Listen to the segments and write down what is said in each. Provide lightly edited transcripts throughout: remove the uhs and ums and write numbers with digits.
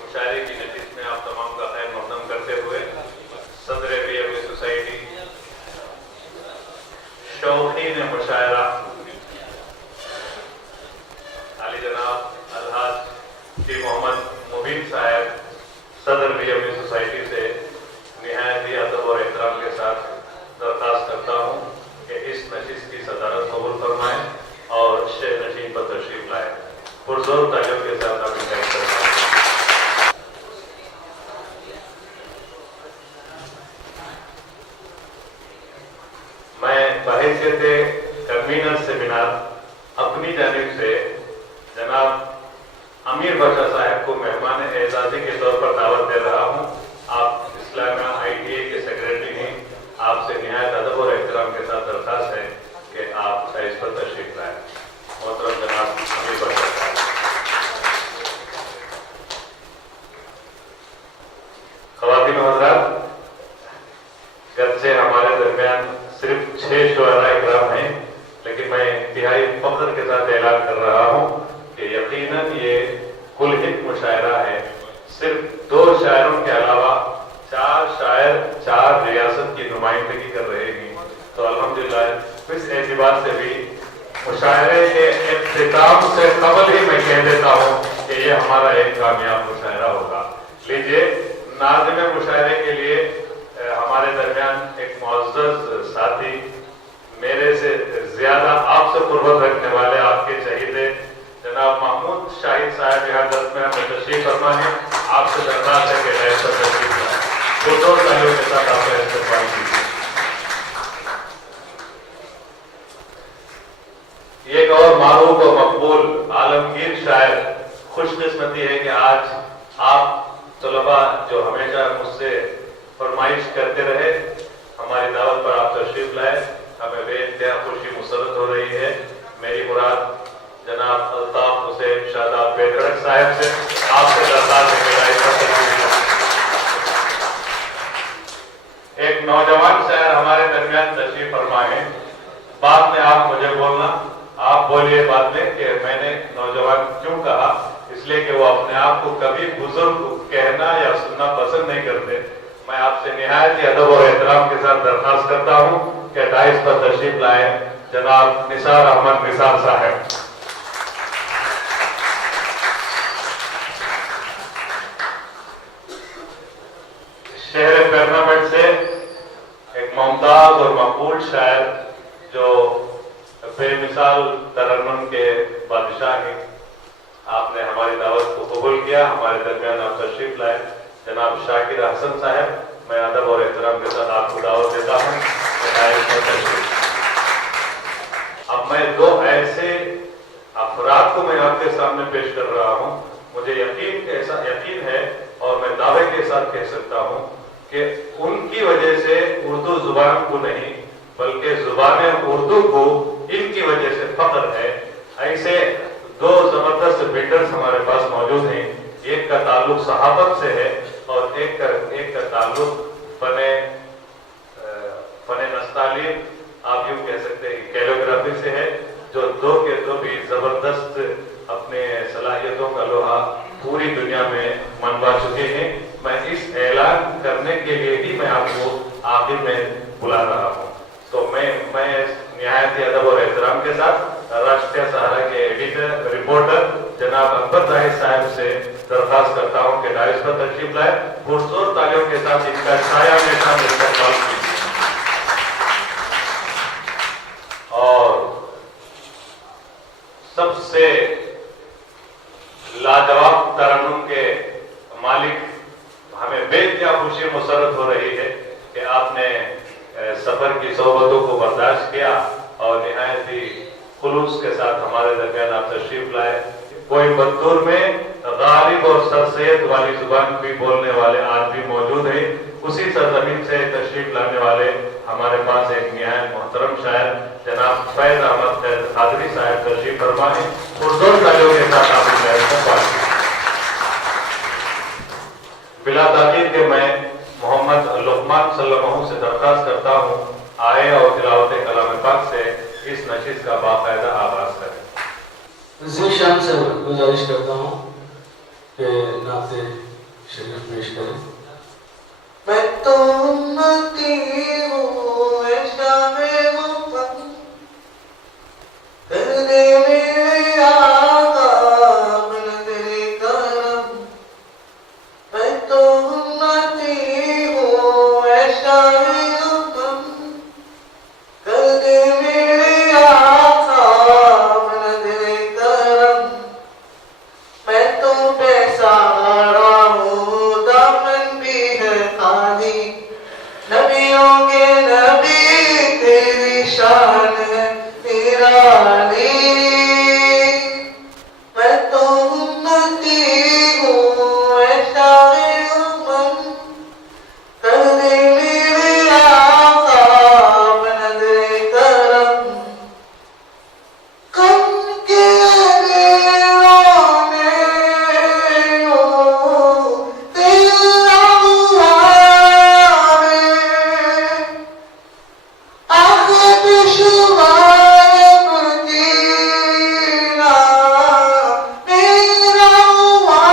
मुशायरे की नतीज में आप तमाम का खैर मकदम करते हुए सदर बीएमए सोसाइटी शौकीन मुशायरा आली जनाब अलहाज टी मोहम्मद मुबीन साहब सदर बीएमए सोसाइटी से निहायत ही अदब और एहतराम के साथ दरख्वास्त करता हूँ कि इस नशिस्त की सदारत कबूल फरमाएं और शेर नशीन पर तशरीफ लाए। पुरजोर तालियों के साथ आप इनवाइट करता हूँ। मैं बहैसियत कन्वीनर सेमिनार अपनी जानिब से जनाब अमीर बख्शा साहब को मेहमान एजाजी के तौर पर दावत दे रहा हूँ। आप इस्लामिया ITA के सेक्रेटरी हैं, आपसे निहायत अदब और एहतराम के साथ दरख्वास्त है कि आप इस पर तशरीफ लाएं। मोहतरम जनाब अमीर बख्शा साहब। ख़वातीन व हज़रात, गर्चे हमारे दरमियान सिर्फ 6 शुअरा-ए-किराम हैं, लेकिन मैं इंतहाई फख्र के साथ ऐलान कर रहा हूँ कि यकीनन ये कुल-हित मुशायरा है। सिर्फ 2 शायरों के अलावा 4 शायर 4 रियासत की नुमाइंदगी कर रहे हैं। तो अल्हम्दुलिल्लाह इस एतबार से भी मुशायरे के इख्तिताम से कबल ही मैं कह देता हूँ कि ये हमारा एक कामयाब मुशायरा होगा। लीजिए, नाज़िम मुशायरे के लिए हमारे दरमियान एक मुअज़्ज़ज़ साथी, मेरे से ज्यादा आपसे कुर्बत रखने वाले आपके चहीते जनाब महमूद शाहिद साहब यहाँ दरमियान में तशरीफ फरमा है। आपसे दरख्वास्त है कि ऐसा तशरीफ लाएं। पुरजोर तालियों के साथ आपका इस्तेमाल कीजिए। एक और मारूफ और मकबूल आलमगीर शायर, खुशकिस्मती है कि आज आप तलबा जो हमेशा मुझसे फरमाइश करते रहे, हमारी दावत पर आप तशरीफ लाए, हमें बेइंतहा खुशी मुसरत हो रही है। मेरी मुराद जनाब अल्ताफ हुसैन शादाब बेगड़क साहब से आपसे दरख्वास्त है। एक नौजवान शायर हमारे दरमियान तशरीफ फरमाए। बाद में आप मुझे बोलना, आप बोलिए बाद में कि मैंने नौजवान क्यों कहा, इसलिए कि वो अपने आप को कभी बुजुर्ग कहना या सुनना पसंद नहीं करते। मैं आपसे निहायत ही अदब और एहतराम के साथ दरख्वास्त करता हूँ कि डाइस पर तशरीफ लाए जनाब निसार अहमद निसार साहब। शहर टूर्नामेंट से एक मुमताज और मकबूल शायर जो बेमिसाल तरन्नुम के बादशाह हैं, आपने हमारी दावत को कबूल किया, हमारे दरमियान आप तशरीफ लाए जनाब शाकिर हसन साहब। मैं अदब और एहतराम के साथ आपको दावत देता हूँ। अब मैं 2 ऐसे अफराद को मैं आपके सामने पेश कर रहा हूँ। मुझे यकीन है और मैं दावे के साथ कह सकता हूँ कि उनकी वजह से उर्दू जुबान को नहीं बल्कि जुबान उर्दू को इनकी वजह से फख्र है। ऐसे 2 जबरदस्त बिल्डर्स हमारे पास मौजूद हैं। एक का ताल्लुक सहाबत से है और एक का ताल्लुक फने नस्तालीम, आप यूं कह सकते हैं कैलिग्राफी से है, जो 2 के 2 भी जबरदस्त अपने सलाहियतों का लोहा पूरी दुनिया में मनवा चुके हैं। मैं इस ऐलान करने के लिए ही मैं आपको आखिर में बुला रहा हूँ। तो मैं निहायत ही अदब और एहतराम के साथ राष्ट्रीय सहारा के एडिटर रिपोर्टर जनाब अकबर जाहिद साहब से दरख्वास्त करता हूँ कि डाइस पर तशरीफ लाए। पुरजोर तालियों के साथ इनका छाया में शामिल इस्तेमाल कीजिए। और सबसे लाजवाब तरन्नुम के मालिक, हमें बेइंतहा खुशी मुसरत हो रही है कि आपने सफर की सोबतों को बर्दाश्त किया और निहायत ही खुलूस के साथ हमारे दरमियान आप तशरीफ लाए। कोयंबटूर में गालिब और सरसैयद वाली जुबान भी बोलने वाले आज भी मौजूद है। उसी सरजमीन से तशरीफ लाने वाले हमारे पास एक निहायत मोहतरम शायर जनाब फैज अहमद कादरी साहब तशरीफ फरमाए और दो तालियों के साथ आप बिला ताकीद के मैं मोहम्मद लुकमान सल्लल्लाहु से दरख्वास्त करता हूँ आए और तिलावत कलाम पाक से इस नशीद का बाकायदा आगाज करें। ज़ीशान से गुजारिश करता हूँ कि नाते शरीफ पेश करें। मैं तो उम्मती हूँ ऐसा में मुक़म कर दे मेरे आका अपना तेरे करम। मैं तो उम्मती हूँ ऐसा में मुक़म कर दे मेरे आका अपना तेरे करम। मैं तो बेसहारा हूँ दामन भी है खाली नबियों के नबी तेरी शान है निराली। मैं तो उम्मती हूँ ऐसा उम्मत कर दे मेरे आका अपना दे करम। कम के रोने तेरा हुआ आखिर शुमार मदीना मेरा हुआ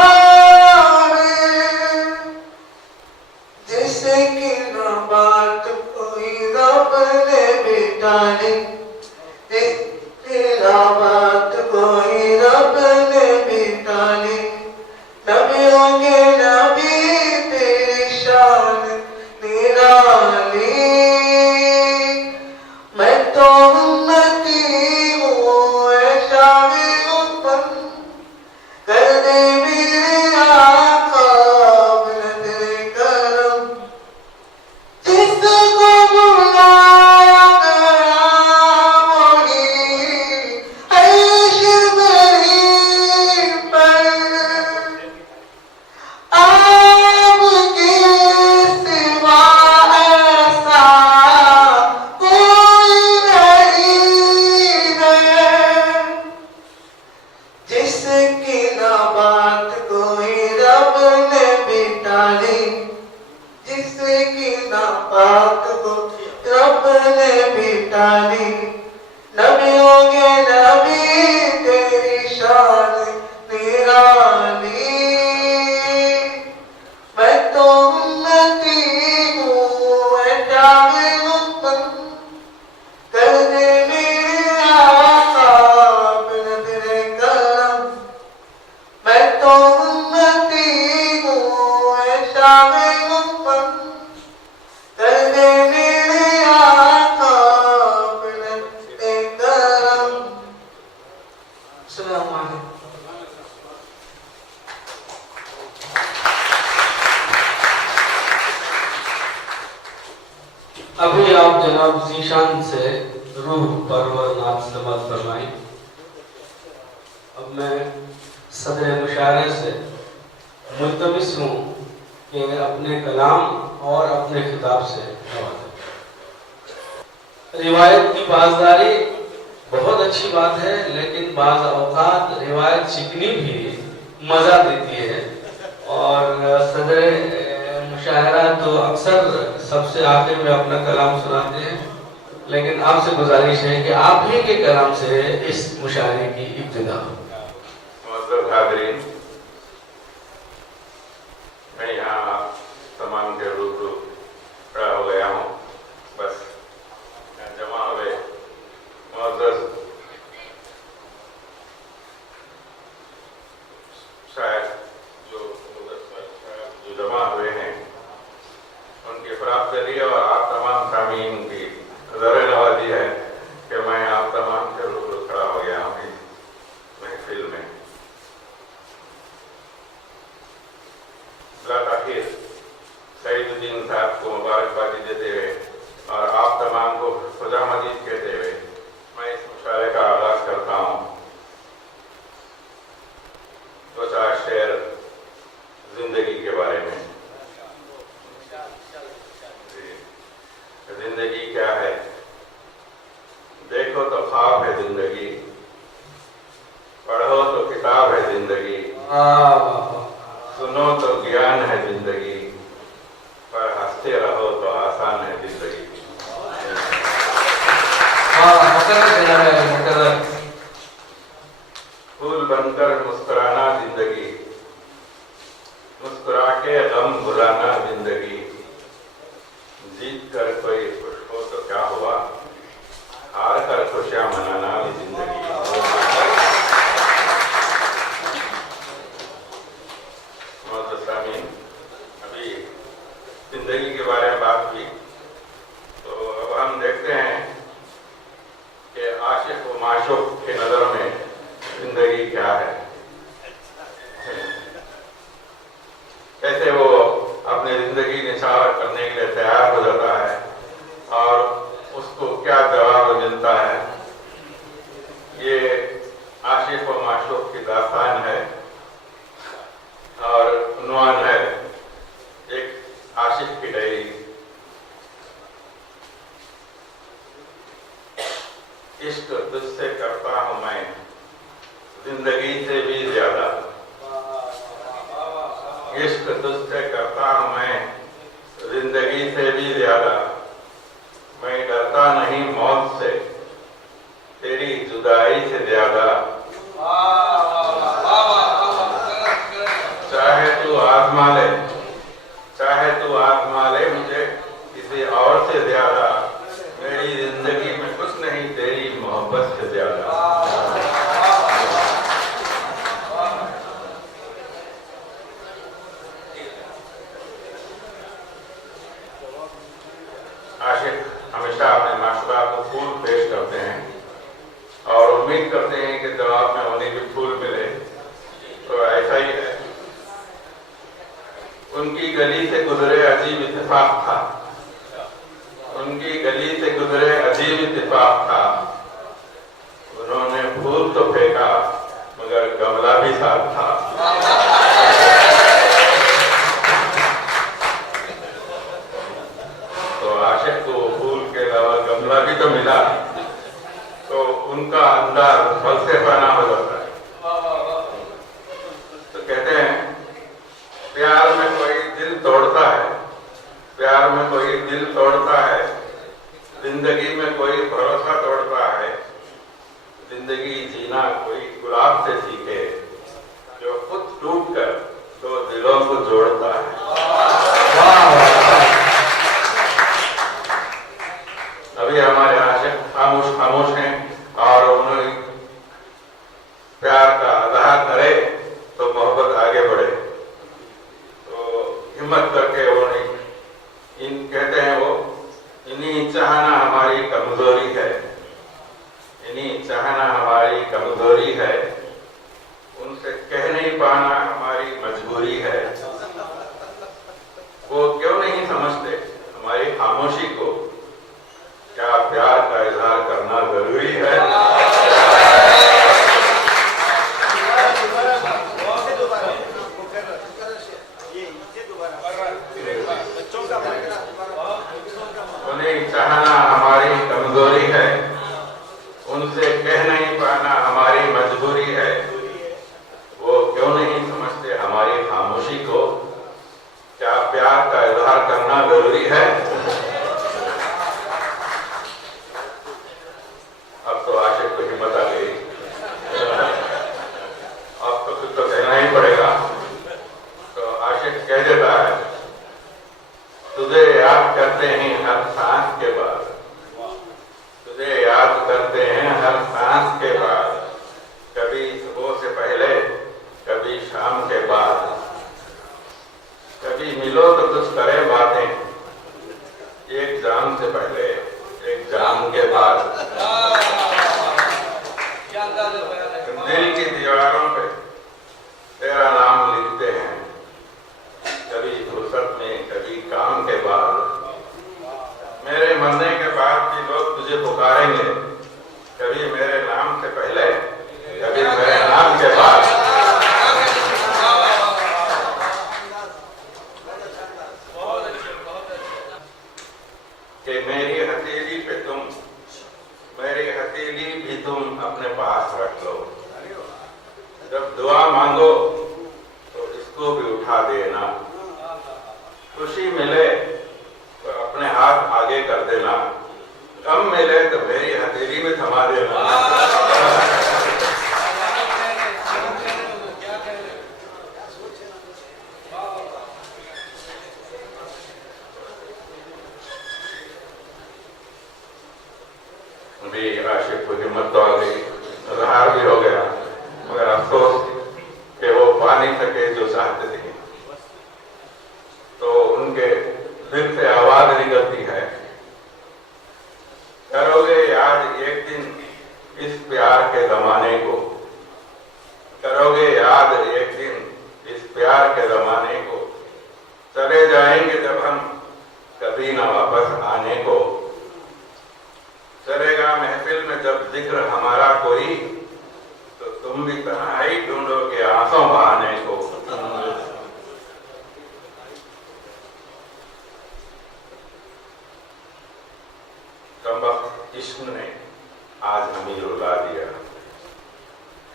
जिससे कि न बात कोई रब ने बिटानी तेरा बात कोई रब ने बिटानी। नबियों के नबी तेरी शान निराली। मैं तो उम्मती हूँ ऐसा उम्मत कर दे मेरे आका अपना तेरे करम। जिसको बुलाया गया वही अर्श बरी पर आपके सिवा ऐसा कोई नहीं है जिसकी न बात कोई रब ने बिटाली। जिसकी ना बात को रब ने बिटाली। नबियों के नबी तेरी शान निराली। मैं तो उम्मती हूँ ऐसा उम्मत कर दे मेरे आका अपना तेरे करम। मैं तो उम्मती हूँ ऐसा उम्मत कर दे मेरे आका अपना तेरे करम। अस्सलाम वालेकुम। अभी आप जनाब ज़ीशान से रूह परवर नात समाज फरमाएं। अब मैं सदर मुशायरे से मुल्तमिस हूँ कि अपने कलाम और अपने खिताब से रिवायत की बाज़दारी बहुत अच्छी बात है, लेकिन बाज़ औक़ात रिवायत चिकनी भी मज़ा देती है। और सदर मुशायरा तो अक्सर सबसे आखिर में अपना कलाम सुनाते हैं, लेकिन आपसे गुजारिश है कि आप ही के कलाम से इस मुशायरे की इब्तिदा हो। हाज़रीन, मैं यहाँ तमाम के रूबरू खड़ा हो गया हूँ। बस जमा हुए मुअज़्ज़ज़ शायद जो जमा हुए हैं उनकी फराख के लिए और आप तमाम सामीन की ज़र नवाज़ी है कि मैं आप तमाम के रूबरू खड़ा हो गया हूँ इस महफिल में। सईदुद्दीन साहब को मुबारकबादी देते हुए और आप जिंदगी क्या है। देखो तो ख्वाब है जिंदगी, पढ़ो तो किताब है जिंदगी, सुनो तो ज्ञान है जिंदगी, पर हंसते रहो तो आसान है जिंदगी। फूल बनकर मुस्कुराना जिंदगी, मुस्कुरा के गम भुलाना जिंदगी, जीत कर कोई खुश हो तो क्या हुआ, हार कर खुशियां मनाना भी जिंदगी। अभी जिंदगी के बारे में बात हुई, तो अब हम देखते हैं कि आशिक व माशूक की नजर में जिंदगी क्या है, कैसे वो अपनी जिंदगी निछावर करने के लिए तैयार हो जाता है और उसको क्या जवाब मिलता है। ये आशिक व माशूक की दास्तान है और उन्वान है एक आशिक की डायरी। इश्क तुझसे करता हूं मैं जिंदगी से भी ज्यादा, इश्क तुझसे करता हूं मैं जिंदगी से भी ज्यादा, मैं डरता नहीं मौत से तेरी जुदाई से ज्यादा। चाहे तू आजमा ले, चाहे तू आजमा ले मुझे किसी और से ज्यादा, मेरी जिंदगी में कुछ नहीं तेरी मोहब्बत से ज्यादा। आशिक हमेशा अपने माशूका को फूल पेश करते हैं और उम्मीद करते हैं कि जवाब में उन्हें भी फूल मिले। तो ऐसा ही है, उनकी गली से गुजरे अजीब इत्तेफाक था, उनकी गली से गुजरे अजीब इत्तेफाक था, उन्होंने फूल तो फेंका मगर गमला भी साथ था। तो आशिक को फूल के अलावा गमला भी तो मिला, तो उनका अंदाज फलसफाना हो जाता है। तो कहते हैं प्यार में कोई दिल तोड़ता है, प्यार में कोई दिल तोड़ता है, जिंदगी में कोई भरोसा तोड़ता है, जिंदगी जीना कोई गुलाब से सीखे जो खुद टूट कर तो दिलों को जोड़ता है। अभी हमारे आशिक खामोश हैं और उन्हें प्यार का अज़हार करे तो मोहब्बत आगे बढ़े। तो हिम्मत करके उन्हें इन कहते हैं वो, इन्हीं चाहना हमारी कमजोरी है, इन्हीं चाहना हमारी कमजोरी है, उनसे कह नहीं पाना हमारी मजबूरी है। वो क्यों नहीं समझते हमारी खामोशी को, क्या प्यार का इजहार करना जरूरी है। उन्हें चाहना हमारी कमजोरी है, उनसे कह नहीं पाना हमारी मजबूरी है। वो क्यों नहीं समझते हमारी खामोशी को, क्या प्यार का इजहार करना जरूरी है। अब तो आशिक को हिम्मत आ गई, अब तो कुछ तो कहना ही पड़ेगा। तो आशिक कह देता है, तुझे याद करते हैं हर सांस के बाद, तुझे याद करते हैं हर सांस के बाद, कभी सुबह से पहले कभी शाम के बाद, कभी मिलो तो कुछ करें बातें, एक जाम से पहले एक जाम के बाद। दिल की दीवारों पे तेरा नाम लिखते हैं, कभी फुर्सत में कभी काम के बाद, मेरे मरने के बाद भी लोग तुझे पुकारेंगे, कभी मेरे नाम से पहले कभी मेरे नाम के बाद। कि मेरी हथेली भी तुम अपने पास रख लो। जब दुआ मांगो तो इसको भी उठा देना। खुशी मिले तो अपने हाथ आगे कर देना, गम मिले तो मेरी हथेली में थमा देना। अभी आशिक को हिम्मत तो आ गई, हार भी हो गया, मगर अफसोस कि वो पा नहीं सके जो चाहते थे। तो उनके दिल से आवाज निकलती है, करोगे याद एक दिन इस प्यार के जमाने को, करोगे याद एक दिन इस प्यार के जमाने को, चले जाएंगे जब हम कभी ना वापस आने को। चलेगा महफिल में जब जिक्र हमारा कोई, तो तुम भी तन्हाई ढूंढोगे आंसू बहाने को। कमबख्त इश्क ने आज हमें रुला दिया,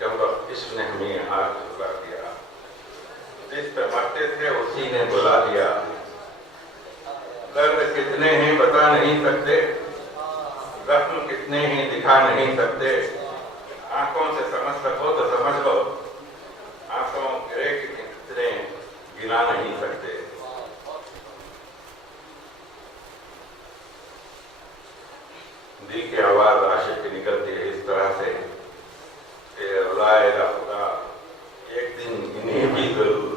कमबख्त इश्क ने हमें आज रुला दिया। जिस पे मरते थे उसी ने बुला दिया। दर्द कितने हैं बता नहीं सकते, जख्म कितने हैं दिखा नहीं सकते। आंखों से समझ सको तो समझ लो, आंखों गिरे कितने गिना नहीं सकते। दिल की आवाज आशिक की निकलती है इस तरह से कि रुलाएगा खुदा एक दिन इन्हें भी जरूर,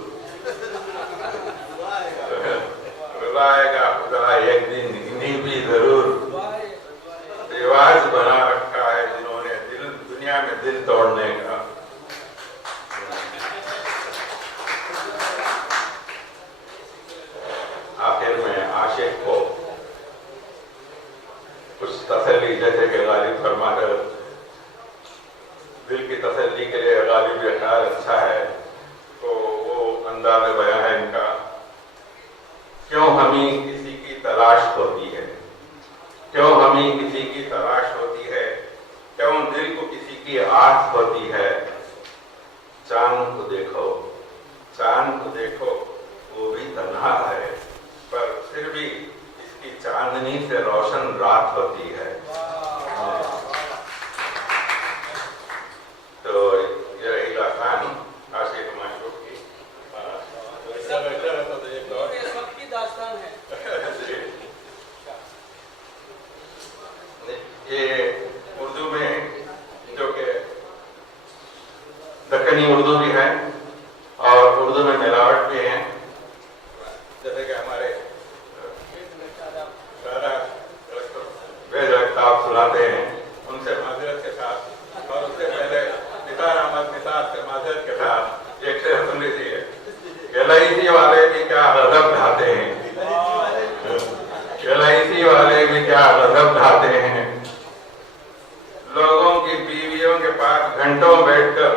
रुलाएगा खुदा एक दिन इन्हें भी जरूर। रिवाज बना रखा है जिन्होंने दुनिया में दिल तोड़ने का। आखिर में आशिक को कुछ तसल्ली, जैसे कि गालिब फरमाकर दिल की तसल्ली के लिए गालिब ये ख्याल अच्छा है, तो वो अंदाज़ बयां है इनका, क्यों हमें किसी की तलाश होती है, क्यों हमें किसी की तलाश होती है, क्यों दिल को किसी की आस होती है। चांद को देखो, चांद को देखो, वो भी तन्हा है, पर फिर भी इसकी चांदनी से रोशन रात होती है। तो ये रही दास्तान आशिक माशूक की। दास्तान है ये उर्दू में, जो कि दक्कनी उर्दू भी है और उर्दू में मिलावट भी है। जैसे कि हमारे वेद रख्ताब सुनाते हैं, उनसे माजरत के साथ, और उससे पहले निसार अहमद निसार से माजरत के साथ एक शेर सुन लीजिए। LIC वाले भी क्या गजब ढाते हैं, LIC वाले भी क्या गजब ढाते हैं। लोगों की बीवियों के पास घंटों बैठकर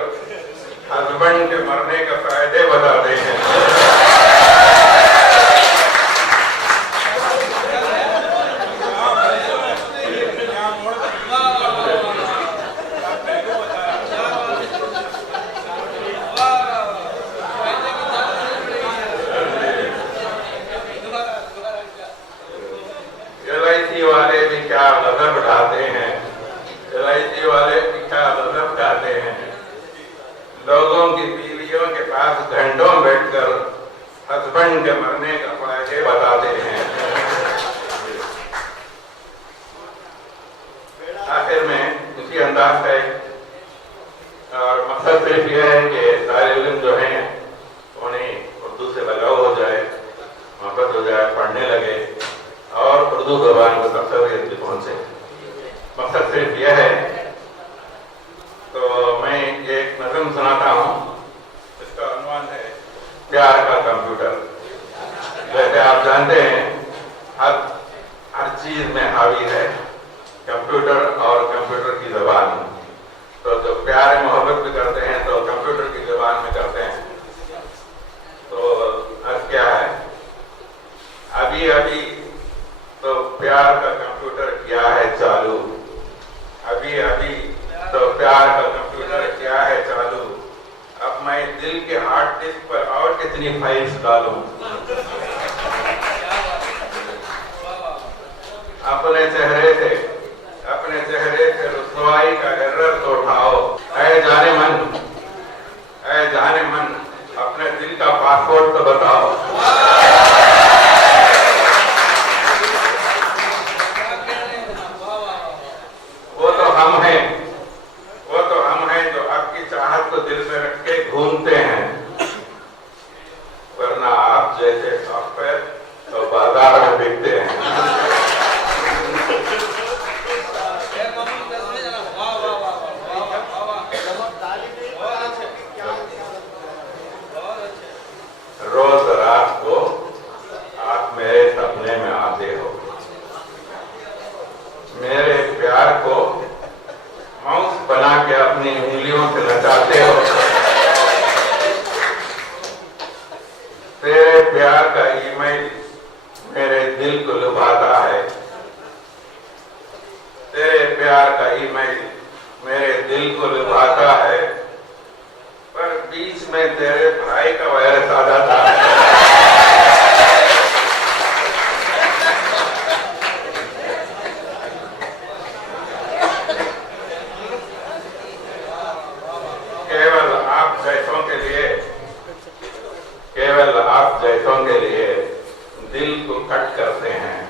हस्बैंड के मरने के फायदे बताते हैं। LIC वाले भी क्या गजब ढाते हैं, LIC वाले भी क्या गजब ढाते हैं। लोगों की बीवियों के पास घंटों बैठकर हस्बैंड के मरने का फायदे बताते हैं। आखिर में उसी अंदाज है, और मकसद सिर्फ यह है कि सारे इल्म जो हैं उन्हें उर्दू से लगाव हो जाए, मोहब्बत हो जाए, पढ़ने लगे और उर्दू ज़बान को तकरीर भी पहुंचे। मकसद सिर्फ यह है। तो मैं एक नज़म सुनाता हूँ, इसका अनुमान है प्यार का कंप्यूटर। जैसे आप जानते हैं हर चीज में हावी है कंप्यूटर और कंप्यूटर की ज़बान। तो जो प्यार मोहब्बत भी करते हैं तो कंप्यूटर की ज़बान में करते हैं। तो अर्थ क्या है, अभी तो प्यार का कंप्यूटर किया है चालू, अभी अभी तो प्यार का कंप्यूटर किया है चालू, अब मैं दिल के हार्ड डिस्क पर और कितनी फाइल्स डालूं। अपने चेहरे से रुसवाई का एरर तो उठाओ। ऐ जाने मन अपने दिल का पासवर्ड तो बताओ। वो तो हम हैं जो आपकी चाहत को दिल में रख के घूमते हैं, वरना आप जैसे सॉफ्टवेयर तो बाजार में बिकते हैं। रोज रात को आप मेरे सपने में आते हो, मेरे प्यार को माउस बना के अपनी उंगलियों से नचाते हो। तेरे प्यार का ईमेल मेरे दिल को लुभाता है, तेरे प्यार का ईमेल मेरे दिल को लुभाता है, पर बीच में तेरे भाई का वायरस आ जाता है। केवल आप जैसों के लिए दिल को कट करते हैं,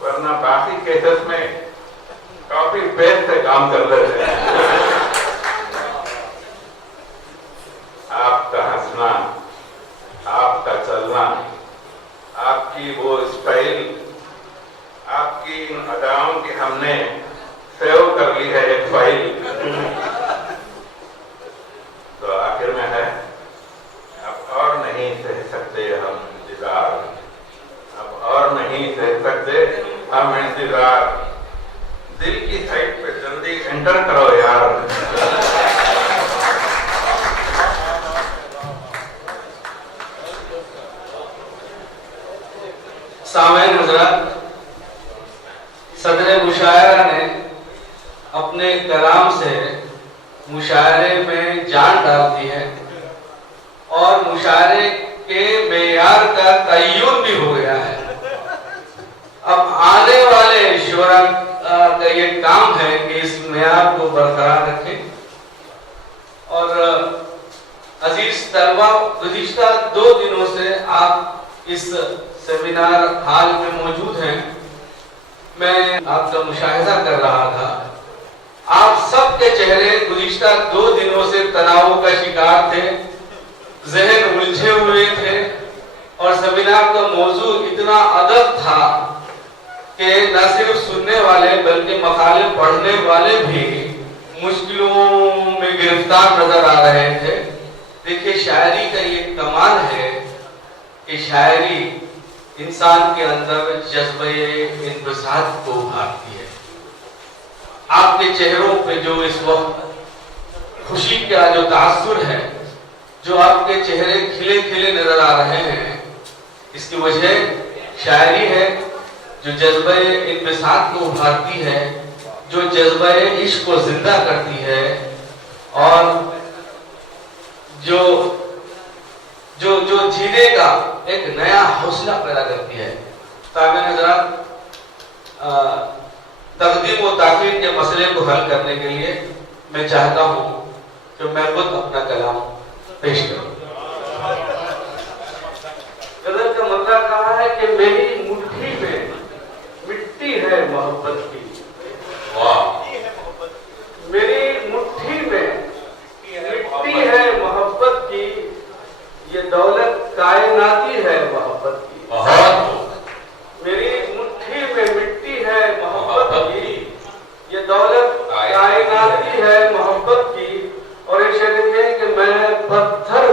वरना बाकी केसेस में कॉपी पेस्ट से काम कर लेते हैं। आपका हंसना, आपका चलना, आपकी वो स्टाइल, आपकी इन अदाओं की हमने सेव कर ली है एक फाइल। तो आखिर में है, अब और नहीं सह सकते हम इंतजार, अब और नहीं सह सकते हम इंतजार। दिल की साइट पे जल्दी एंटर करो यार। सामईन हज़रात, सदर मुशायरा ने अपने कलाम से मुशायरे में जान डाल दी है और मुशायरे के मेयार का तय्युन भी हो गया है। अब आने वाले शोरा का ये काम है कि इस मेयार को बरकरार रखें। और अजीज तलबा, गुज़िश्ता 2 दिनों से आप इस सेमिनार हाल में मौजूद हैं। मैं आपका मुशाहिदा कर रहा था, आप सबके चेहरे गुज़िश्ता 2 दिनों से तनाव का शिकार थे, ज़हन उलझे हुए थे और सेमिनार का मौजू इतना अदब था कि न सिर्फ सुनने वाले बल्कि मकाले पढ़ने वाले भी मुश्किलों में गिरफ्तार नजर आ रहे थे। देखिए, शायरी का ये कमाल है कि शायरी इंसान के अंदर जज्बे-ए-इंबिसात को उभारती है। आपके चेहरों पे जो इस वक्त खुशी का जो तासुर है, जो आपके चेहरे खिले खिले नजर आ रहे हैं, इसकी वजह शायरी है जो जज्बे-ए-इंबिसात को उभारती है, जो जज्बे-ए-इश्क को जिंदा करती है और जो जो जो जीने का एक नया हौसला पैदा करती है। सामईन हज़रात, तक़दीम व ताख़ीर के मसले को हल करने के लिए मैं चाहता हूँ कि मैं खुद अपना कलाम पेश करूँ। गज़ल का मतलब कहा है कि मेरी मुट्ठी में मिट्टी है मोहब्बत की। वाह! मेरी मुट्ठी में मिट्टी है मोहब्बत की, ये दौलत कायनाती है मोहब्बत की। मेरी मुट्ठी में मिट्टी है मोहब्बत की, ये दौलत कायनाती है मोहब्बत की। और एक शेर लिखे कि मैं पत्थर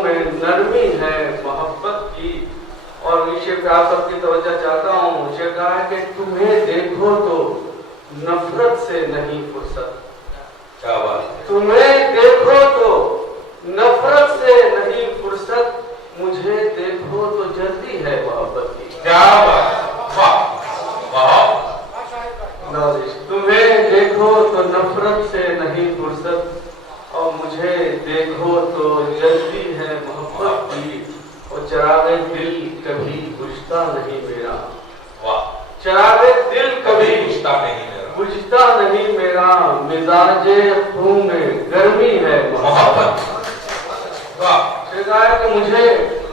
रगों में नरमी है मोहब्बत की। और विषय पे आप सबकी तवज्जो चाहता हूँ। विषय कहा है कि तुम्हें देखो तो नफरत से नहीं फुर्सत। क्या बात, तुम्हें देखो तो नफरत से नहीं फुर्सत, मुझे देखो तो जल्दी है मोहब्बत की। क्या बात, वाह वाह। तुम्हें देखो तो नफरत से नहीं फुर्सत, और मुझे देखो तो जल्दी है मोहब्बत की। और चिरागे दिल कभी बुझता नहीं मेरा। वाह, चिरागे दिल कभी बुझता नहीं मेरा, बुझता नहीं मेरा, मिजाजे खून में गर्मी है मोहब्बत। वाह, कि मुझे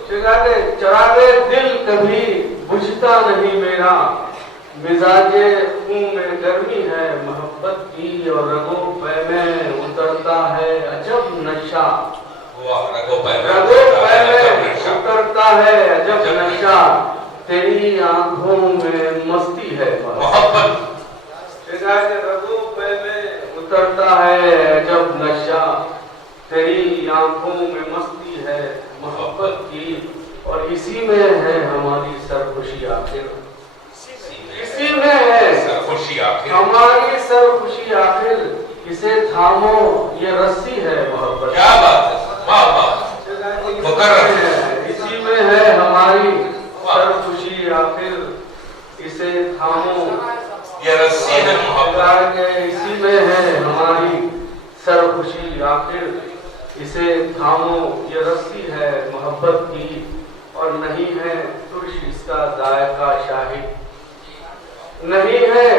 चिरागे दिल कभी बुझता नहीं मेरा, मिजाजे खून में गर्मी है मोहब्बत की। और रगों पे में उतरता है अजब नशा। रगों पे में उतरता है अजब नशा, तेरी आंखों में मस्ती है मोहब्बत। रगों पे में उतरता है अजब नशा, तेरी आंखों में मस्ती है मोहब्बत की। और इसी में है हमारी सरखुशी आखिर, इसी में है सरखुशी आखिर, हमारी सरखुशी आखिर। इसे थामो ये रस्सी है मोहब्बत। क्या बात है, वाह वाह। इसी में है हमारी सरखुशी आखिर, इसे थामो ये रस्सी है मोहब्बत। इसी में है हमारी सरखुशी आखिर, इसे थामो ये रस्सी है मोहब्बत की। और नहीं है तुर्श इसका जायका शाहिद, नहीं है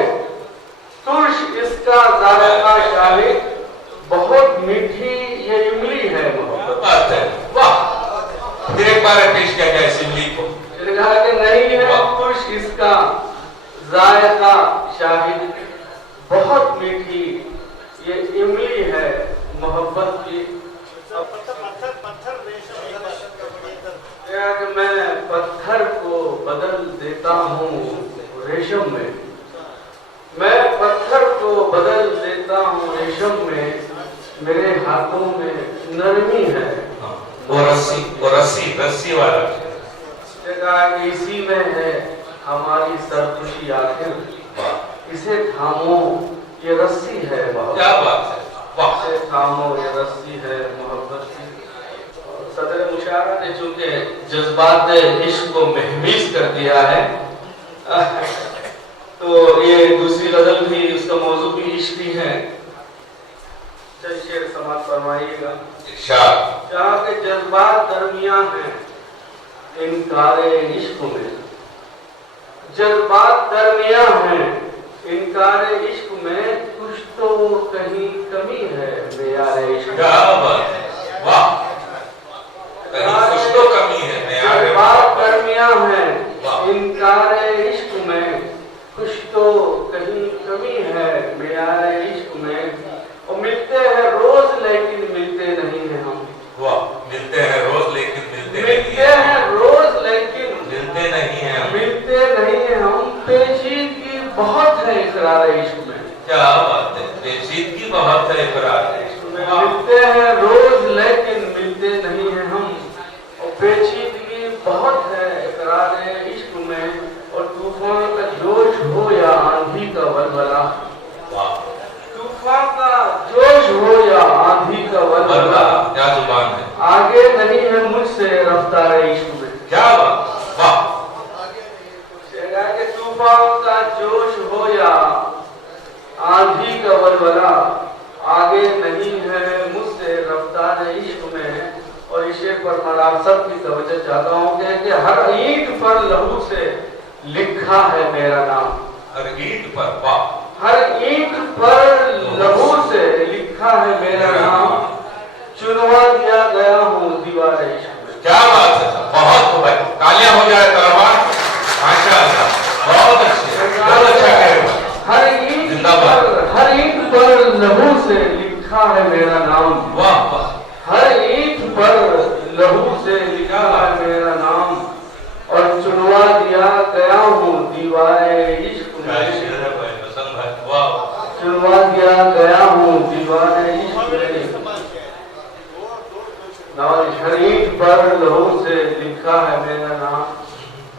तुर्श इसका जायका शाहिद, बहुत मीठी ये इमली है मोहब्बत। बात है, वाह। फिर एक बार पेश किया जाए इस इमली को। कहा कि नहीं है तुर्श इसका जायका शाहिद, बहुत मीठी ये इमली है मोहब्बत की। मैं पत्थर को बदल देता हूँ रेशम में, मैं पत्थर को बदल देता हूँ रेशम में, मेरे हाथों में नरमी है। वो रस्सी वाला जगह इसी में है हमारी सरखुशी आखिर, इसे थामो ये रस्सी है मोहब्बत। क्या बात है, वाह। इसे थामो ये रस्सी है मोहब्बत की। सदर मुशायरा ने चूंकि जज्बात इश्क को महमीज कर दिया है, तो ये दूसरी गजल भी उसका मौजू भी इश्क ही है। चल शेर समाप्त फरमाइएगा। जहाँ के जज्बात दरमियां हैं इनकारे इश्क में, जज्बात दरमियां हैं इनकारे इश्क में, कुछ तो कहीं कमी है मेयारे इश्क। क्या बात है, वाह। कुछ तो कमी है मेयारे, जज्बात दरमियां हैं इनकारे इश्क में, कुछ तो कहीं कमी है मेयारे इश्क में। और मिलते हैं रोज लेकिन मिलते नहीं हैं हम। वाह, मिलते हैं रोज लेकिन मिलते हैं रोज लेकिन मिलते नहीं हैं हम। मिलते नहीं हैं हम। पेचीदगी बहुत है इकरार इश्क में। क्या बात है, पेचीदगी बहुत है इकरार इश्क में। मिलते हैं रोज लेकिन मिलते नहीं हैं हम, और पेचीदगी बहुत है इकरार इश्क में। और तूफान का जोश हो या आंधी का वलवला, तूफान का जोश हो या आंधी का वलवला, क्या जुबान है, आगे नहीं है मुझसे रफ्तार इश्क में। क्या बात, वाह। कि तूफान का जोश हो या आंधी का वलवला, आगे नहीं है मुझसे रफ्तार इश्क में। और इस शेर पर मैं आप सबकी तवज्जो चाहता हूँ कि हर ईंट पर लहू से लिखा है मेरा नाम। हर ईंट पर, वाह। हर ईंट पर लहू से लिखा है मेरा नाम, चुनवा दिया गया हूँ दीवार इश्क में। क्या बात है, बहुत खूब है। तालियां हो जाए तरवार, माशाअल्लाह, बहुत अच्छे, बहुत अच्छा कह रहे हो। हर ईंट पर लहू से लिखा है मेरा नाम, वाह वाह। हर ईंट पर लहू से लिखा है मेरा नाम, और चुनवा दिया गया हूँ दीवारे इश्क में। चुनवा दिया गया हूँ दीवारे इश्क में। हर ईंट पर पर लहू से लिखा है मेरा नाम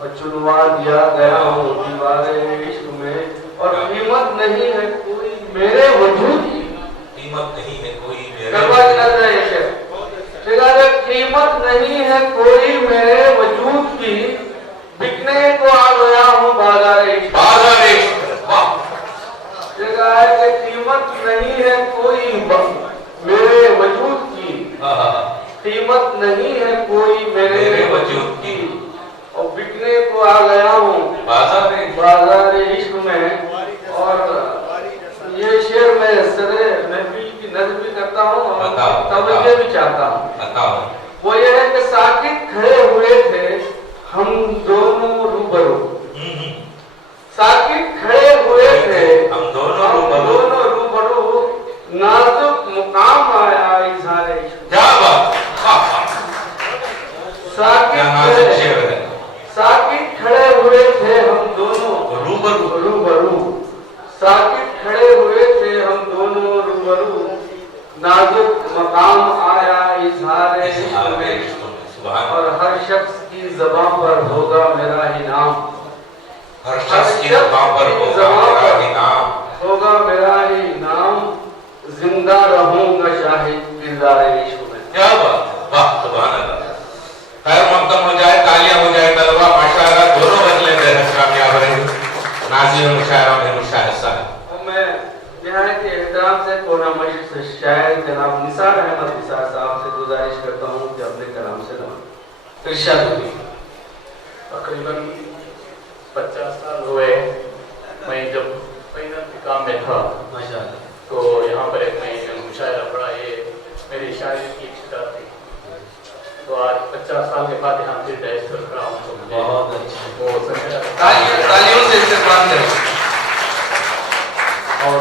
और चुनवा दिया गया हूँ दीवारे इश्क में, और कीमत नहीं है कोई मेरे वजूद की, कीमत नहीं है कोई मेरे कीमत नहीं है कोई मेरे वजूद की, बिकने को आ गया हूँ बाजार इश्क। कीमत नहीं है कोई मेरे वजूद की, कीमत नहीं है कोई मेरे वजूद की, और बिकने को आ गया हूँ बाजार इश्क में। और ये शेर मैं सदरे महफिल की नज़्म भी करता हूँ और तवज्जो भी चाहता हूँ। वो ये है कि साकित खड़े हुए थे हम दोनों रूबरू, साकित खड़े हुए थे हम दोनों रूबरू, नाजुक मुकाम आया इज़हारे इश्क। साकित खड़े हुए थे हम दोनों रूबरू, साकित खड़े हुए थे हम दोनों रूबरू, नाजुक मकाम आया इज़हारे इश्क में। और हर शख्स की ज़बान पर होगा मेरा ही नाम, हर शख्स की ज़बान पर होगा मेरा ही नाम, जिंदा रहूंगा शाहिद दिलदारे इश्क में। क्या बात, वाह सुभान अल्लाह। खैर मकदम हो जाए, तालियां हो जाए, तलवा माशाअल्लाह दोनों बदले रहे, कामयाब रहे नाज़िर मुशायरा में मुशाहिद साहब। मैं निहायत एहतराम से कोना मशरिक़ से शायर जनाब निसार अहमद निसार साहब से गुजारिश करता हूँ कि अपने कलाम से इरशाद होगी। तकरीबन 50 साल हुए मैं जब फाइनल के काम में था माशाअल्लाह, तो यहाँ पर एक मैं मुशायरा पढ़ा, ये मेरी शायरी की इच्छा थी। तो आज 50 साल के बाद यहाँ फिर डाइस कर रहा हूँ, तो मुझे बहुत अच्छा, वो तालियों से इस्तेमाल करें। और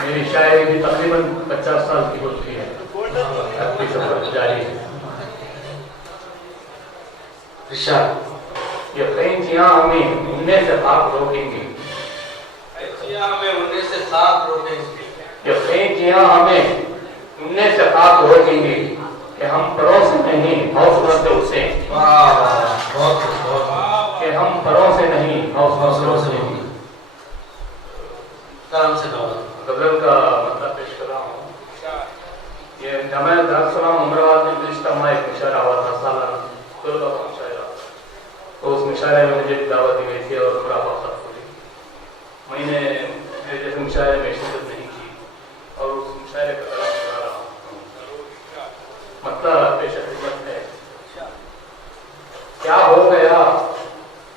मेरी शायरी भी तकरीबन 50 साल की हो चुकी है, अभी सफर जारी है। ये कैंचियां हमें उड़ने से खाक रोकेंगी, हमें उड़ने से खाक रोकेंगी, ये कैंचियां हमें उड़ने से खाक रोकेंगी, कि हम परों से नहीं हौसलों से उसे, कि हम परों से नहीं हौसलों से उसे। गजल का मतलब पेश कर रहा हूँ। ये जामिया दारुल सलाम अमराबाद में गुज़िश्ता माह एक मुशायरा हुआ था, सालाना तलबा का मुशायरा। तो उस मुशायरे में मुझे दावत दी गई थी और मेरा मकसद पूरी, मैंने मेरे जैसे मुशायरे में शिरकत नहीं की और उस मुशायरे का कलाम सुना रहा हूँ। मतलब पेश खिदमत है। क्या हो गया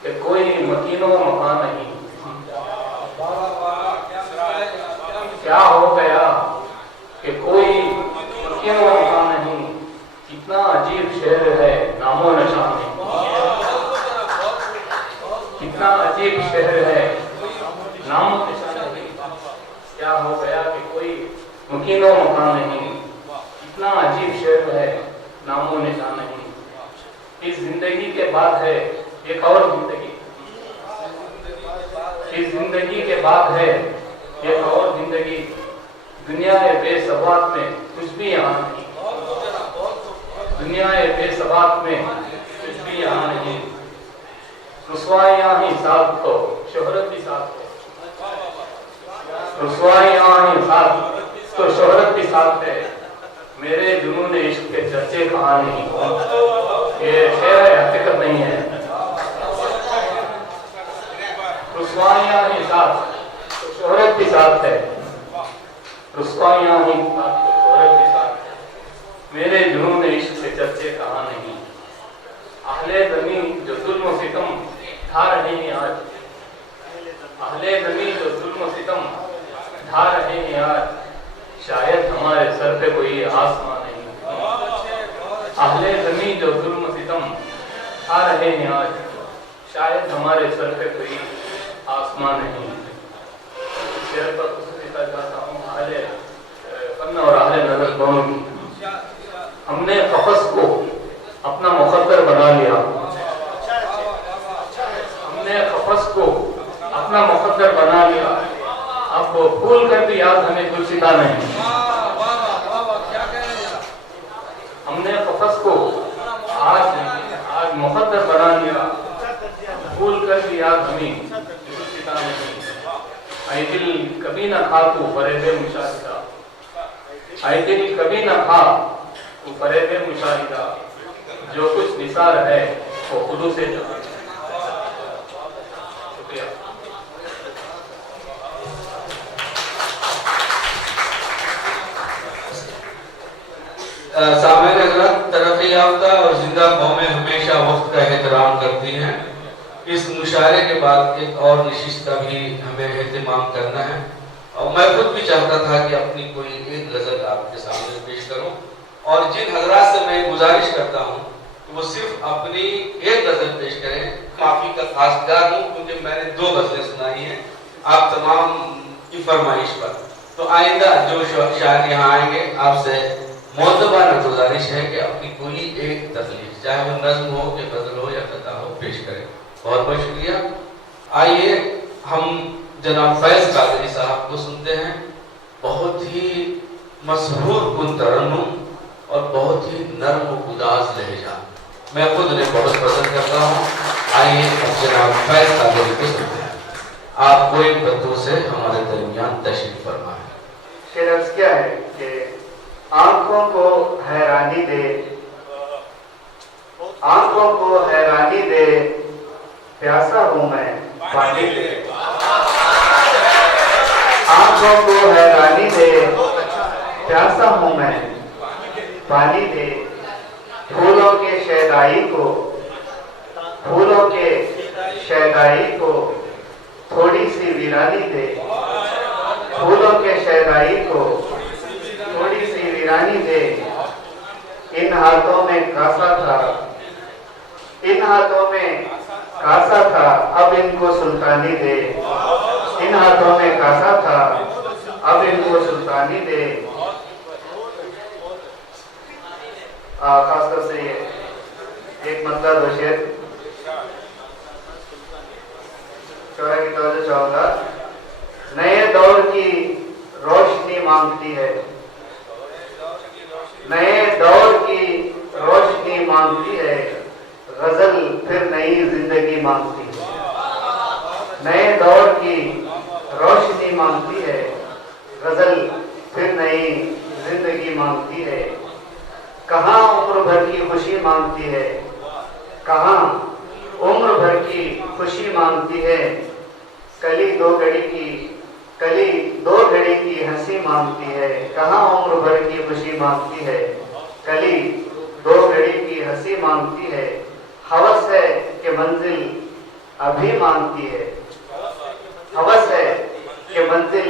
कि कोई मकीनो मकान नहीं, क्या हो गया कि कोई मकीनो मकान नहीं, कितना अजीब शहर है नामो निशान नहीं, कितना अजीब शहर है नामो निशान नहीं। क्या हो गया कि कोई मकीनो मकान नहीं, कितना अजीब शहर है नामो निशान नहीं। इस जिंदगी के बाद है एक और जिंदगी, इस जिंदगी के बाद है एक और जिंदगी, दुनिया बेसबात में कुछ भी यहाँ नहीं, दुनिया बेसबात में कुछ भी यहाँ नहीं। रुसवाइयाँ ही साथ तो शोहरत भी साथ है, रुसवाइयाँ ही साथ तो शोहरत भी साथ है, मेरे जुनून इश्क के चर्चे कहाँ नहीं। ये शेर है, हकीकत नहीं है। रुसवाइयाँ ही साथ तो शोहरत भी साथ है, रुसवाइयाँ ही साथ तो शोहरत भी साथ है, मेरे जुनून इश्क के चर्चे कहाँ नहीं। अहले ज़मीं जो जुल्म सितम ढा रहे हैं आज, अहले ज़मीं जो जुल्म सितम ढा रहे हैं आज, शायद हमारे सर पे कोई आसमां नहीं। अहले ज़मीं जो जुल्म सितम ढा रहे हैं आज, शायद हमारे सर पे कोई आसमां नहीं। शेर पर खुसूसियत चाहता हूँ अहले फन और अहले नज़र दोनों की। हमने कफ़स को अपना मुक़द्दर बना लिया, हमने कफ़स को अपना मुक़द्दर बना लिया, अब भूल कर भी याद हमें गुलसिता नहीं। हमने कफ़स को आज ऐ दिल कभी न खा वो फरेब मुशाहिदा, जो कुछ निसार है वो खुलू से जाना। शुक्रिया। सामने हजरत तरक्की याफ्ता और जिंदा कौमें हमेशा वक्त का एहतराम करती हैं। इस मुशायरे के बाद एक और नशिस्त का भी हमें एहतमाम करना है और मैं खुद भी चाहता था कि अपनी कोई एक गजल आपके सामने पेश करूं और जिन हजरात से मैं गुजारिश करता हूं कि वो सिर्फ अपनी एक गजल पेश करें। माफी का खासदार हूं क्योंकि मैंने 2 गजलें सुनाई हैं आप तमाम की फरमाइश पर। तो आइंदा जो शायर यहाँ आएंगे आपसे मोतबाना गुजारिश है कि अपनी कोई एक तकलीफ चाहे वो नज्म हो कि गजल हो या कथा हो पेश करें। बहुत बहुत शुक्रिया। आइए हम जनाब फैज कादरी साहब को सुनते हैं। बहुत ही मशहूर कुन तरन्नुम और बहुत ही नर्म उदास लहजा, मैं खुद उन्हें बहुत पसंद करता हूँ। आइए हम जनाब फैज कादरी को सुनते हैं। आप कोई बतू से हमारे दरमियान तशरीफ फरमाएं। शेर अर्ज़ क्या है कि आंखों को हैरानी दे, आंखों को हैरानी दे, प्यासा हूं मैं पानी दे। आंखों को हैरानी दे, प्यासा हूं मैं पानी दे। फूलों के शैदाई को, फूलों के शैदाई को थोड़ी सी वीरानी दे। फूलों के शैदाई को थोड़ी सी वीरानी दे। इन हाथों में कासा था, इन हाथों में कासा था, अब इनको सुल्तानी दे। इन हाथों में कासा था, अब इनको सुल्तानी दे। खासकर से एक मतलब शेर शोरा की तवज्जो चाहूंगा। नए दौर की रोशनी मांगती है, नए दौर की रोशनी मांगती है, गजल फिर नई जिंदगी मांगती है। नए दौर की रोशनी मांगती है, गजल फिर नई जिंदगी मांगती है। कहाँ उम्र भर की खुशी मांगती है, कहाँ उम्र भर की खुशी मांगती है। कली दो घड़ी की, कली दो घड़ी की हंसी मांगती है। कहाँ उम्र भर की खुशी मांगती है, कली दो घड़ी की हंसी मांगती है। हवस है कि मंजिल अभी मांगती है, हवस है कि मंजिल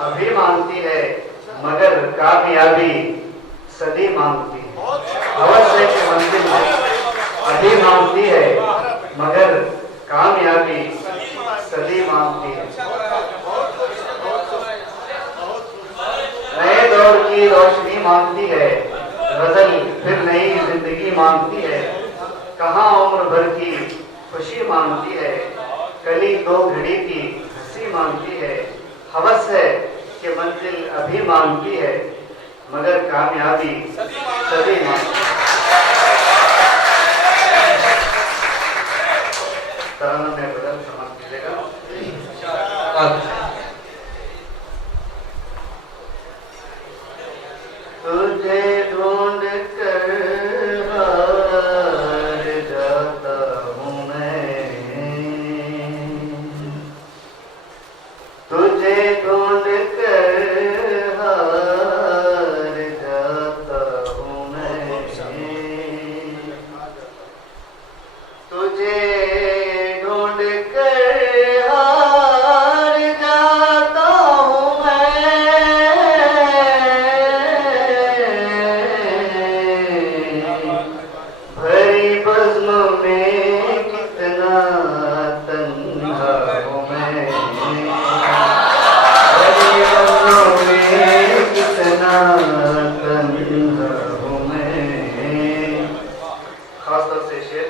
अभी मांगती है, मगर कामयाबी सदी मांगती है। हवस है कि मंजिल अभी मांगती है, मगर कामयाबी सदी मांगती है। नए दौर की रोशनी मांगती है, गजल फिर नई जिंदगी मांगती है। कहाँ उम्र भर की खुशी मांगती है, कली दो घड़ी की हंसी मांगती है। हवस है कि मंजिल अभी मांगती है, मगर कामयाबी सदी मांगती है। तरन्नुम में बदल समाप्त कीजिएगा। तुझे ढूंढ कर हार जाता हूँ मैं, तुझे ढूंढ कर हार जाता हूँ मैं। तुझे ढूंढ कर हार जाता हूँ मैं। भरी बज़्म में कितना तन्हा हूँ मैं, भरी बज़्म में कितना तन्हा हूँ मैं। खासतौर से शेर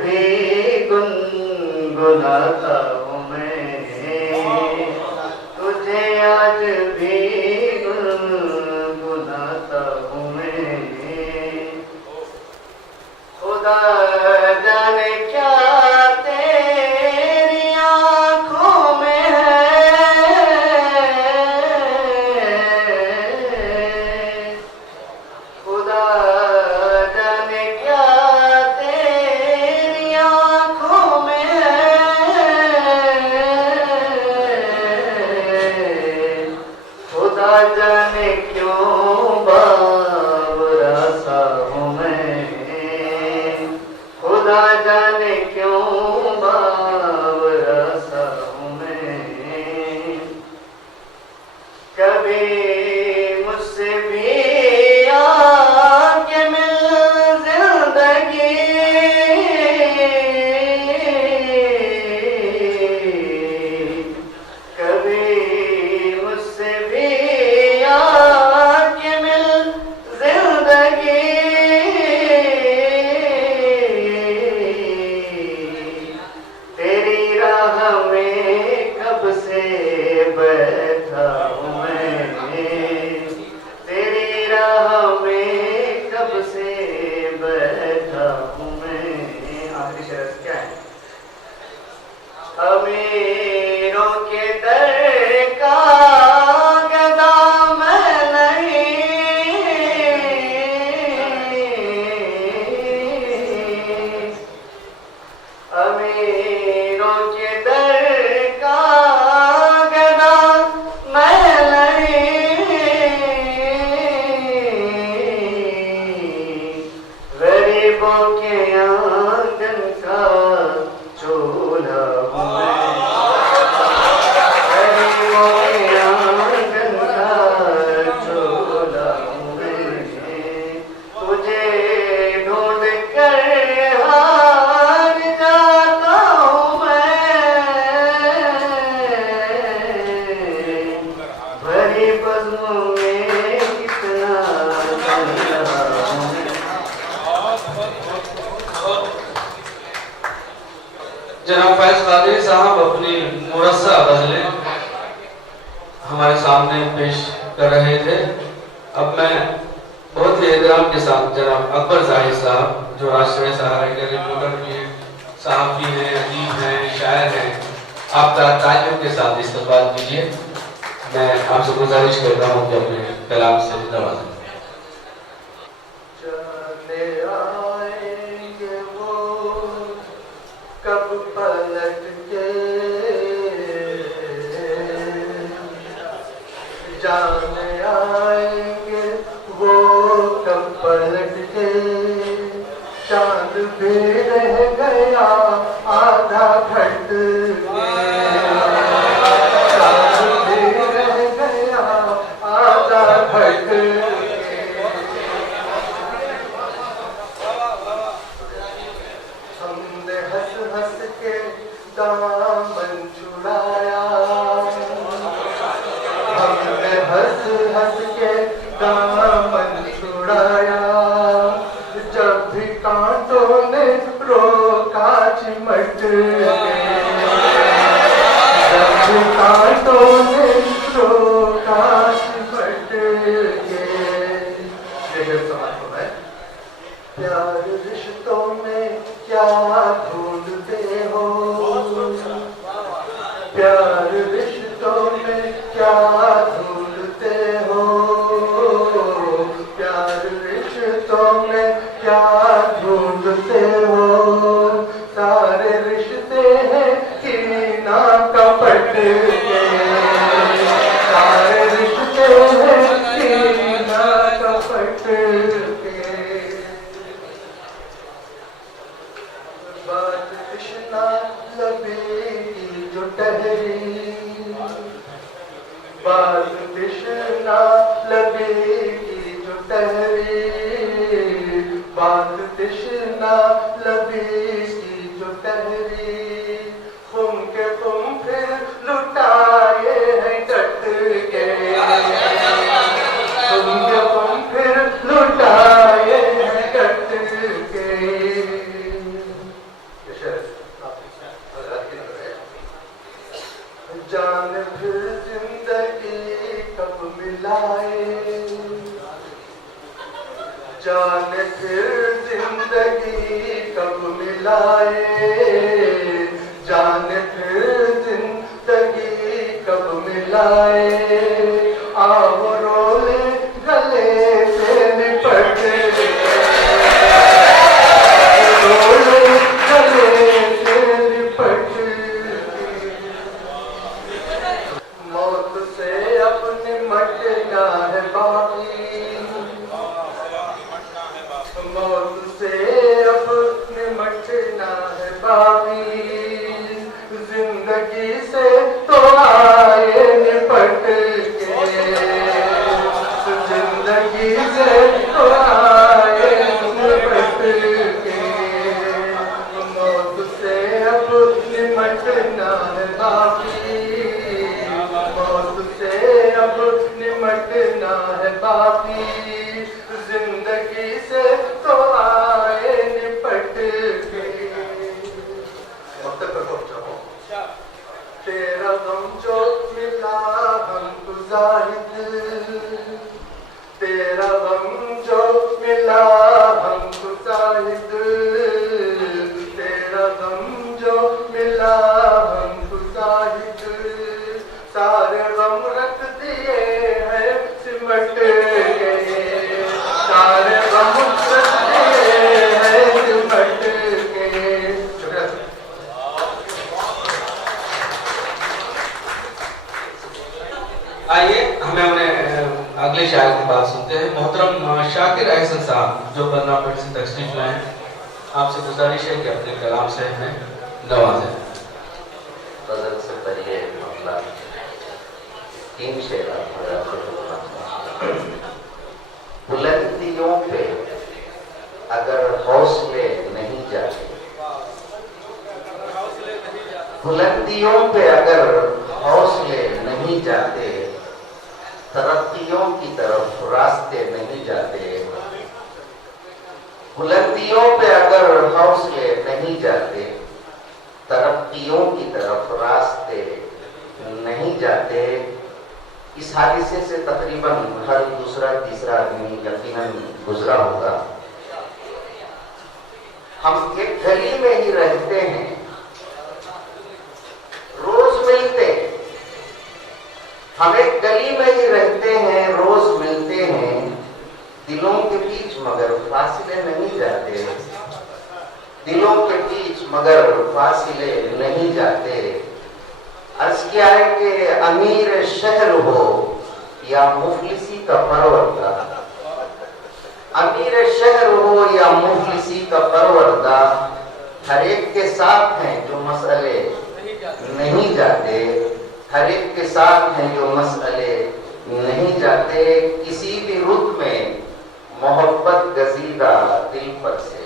भी गुनगुनाता हूँ मैं, तुझे आज भी गुनगुनाता हूँ मैं। खुदा जाने क्या तेरी आँखों में है, खुदा जाने क्या तेरी आँखों में है, खुदा जाने क्यों बावरा सा हूँ मैं, खुदा जाने क्यों बावरा सा हूँ मैं। कभी मुझसे भी आके मिल जिंदगी, कभी मुझसे भी आके मिल जिंदगी। तेरी राह में कब से बैठा हूँ मैं, तेरी राह में कब से बैठा हूँ मैं। आखिरी शर्त क्या है? अमीरों के दर का गदा मैं नहीं, अमीरों के दर का गदा मैं नहीं, गरीबों के आंगन का चूल्हा हूँ मैं, गरीबों के आंगन का चूल्हा हूँ मैं। तुझे ढूंढ कर हार जाता हूँ मैं, भरी बज़्म में कितना चल रहा हूँ मैं। जनाब फैज कादरी साहब अपनी मुरस्सा गज़लें हमारे सामने पेश कर रहे थे। अब मैं बहुत ही एहतराम के साथ जनाब अकबर जाहिद साहब, जो राष्ट्रीय सहारा के रिपोर्टर भी हैं, सहाफ़ी हैं, अदीब हैं, शायर हैं, आपका ताल्लुक़ के साथ इस्तकबाल कीजिए। मैं आपसे गुजारिश करता हूँ कि अपने कलाम से नवाजें। चले आएंगे वो कब पलट के, जाने आएंगे वो कब पलट के। चांद भी रह गया आधा घट के, चांद भी रह गया आधा घट के। हमने हंस हंस के दामन छुड़ाया, हमने हंस हंस के दामन छुड़ाया। जब भी कांटों ने रोका चिमट के, जब भी कांटों ने रोका चिमट के। प्यार रिश्तों में क्या ढूंढते हो, प्यार रिश्तों में क्या ढूंढते हो, प्यार रिश्तों में क्या ढूंढते हो। सारे रिश्ते हैं कीना कपट के, सारे रिश्ते हैं कीना कपट के। बात कृष्णा लबेगी जो टहरी, बात कृष्णा लबेगी जो टहरी, बात कृष्णा लबेगी जो टहरी। तुम के तुम फिर लुटाए हैं डट के, तुम के तुम फिर लुटाए हैं डट के। जाने फिर जिंदगी कब मिलाए, जाने फिर जिंदगी कब मिलाए, आओ रोले गले से लिपट के, रोले गले से लिपट के, मौत से अपने मटना है बाकी, मौत से अपने मटना है बाकी, जिंदगी से तो आए निपट के, जिंदगी से तो आए निपट के, मौत से अपने मटना है बाकी, मौत से अपने मटना है बाकी, जिंदगी से तो आए निपट के। वक्त पर पहुंचा हूं। तेरा गम जो मिला हमको जाहिद, तेरा गम जो मिला हमको जाहिद, तेरा गम जो मिला हमको जाहिद, सारे गम रख दिए हैं सिमट के, सारे गम रख दिए हैं सिमट के। शुक्रिया। आइए हमें अपने अगले शायर की बात सुनते हैं। मोहतरम शाकिर अहसन साहब जो बर्नापेट से तशरीफ लाए, आपसे गुजारिश है कि अपने कलाम से हमें नवाजें। गजल से पहले मतलब 3 शेर बुलंदियों पे अगर हौसले नहीं जाते, बुलंदियों पे अगर हौसले नहीं जाते, तरक्कियों की तरफ रास्ते नहीं जाते, बुलंदियों पे अगर हौसले नहीं जाते, तरक्कियों की तरफ रास्ते नहीं जाते। इस हादसे से तकरीबन हर दूसरा तीसरा आदमी यकीनन गुजरा होगा। हम एक गली में ही रहते हैं, रोज मिलते, हम एक गली में ही रहते हैं, रोज मिलते हैं, दिलों के बीच मगर फासले नहीं जाते, दिलों के बीच मगर फासले नहीं जाते। अर्ज किया है कि अमीर शहर हो या मुफलिसी का परवरदा, अमीर शहर हो या मुफलिसी का परवरदा, हर एक के साथ हैं जो मसले नहीं जाते, हर एक के साथ हैं जो मसले नहीं जाते। किसी भी रुत में मोहब्बत गजीदा दिल पर से,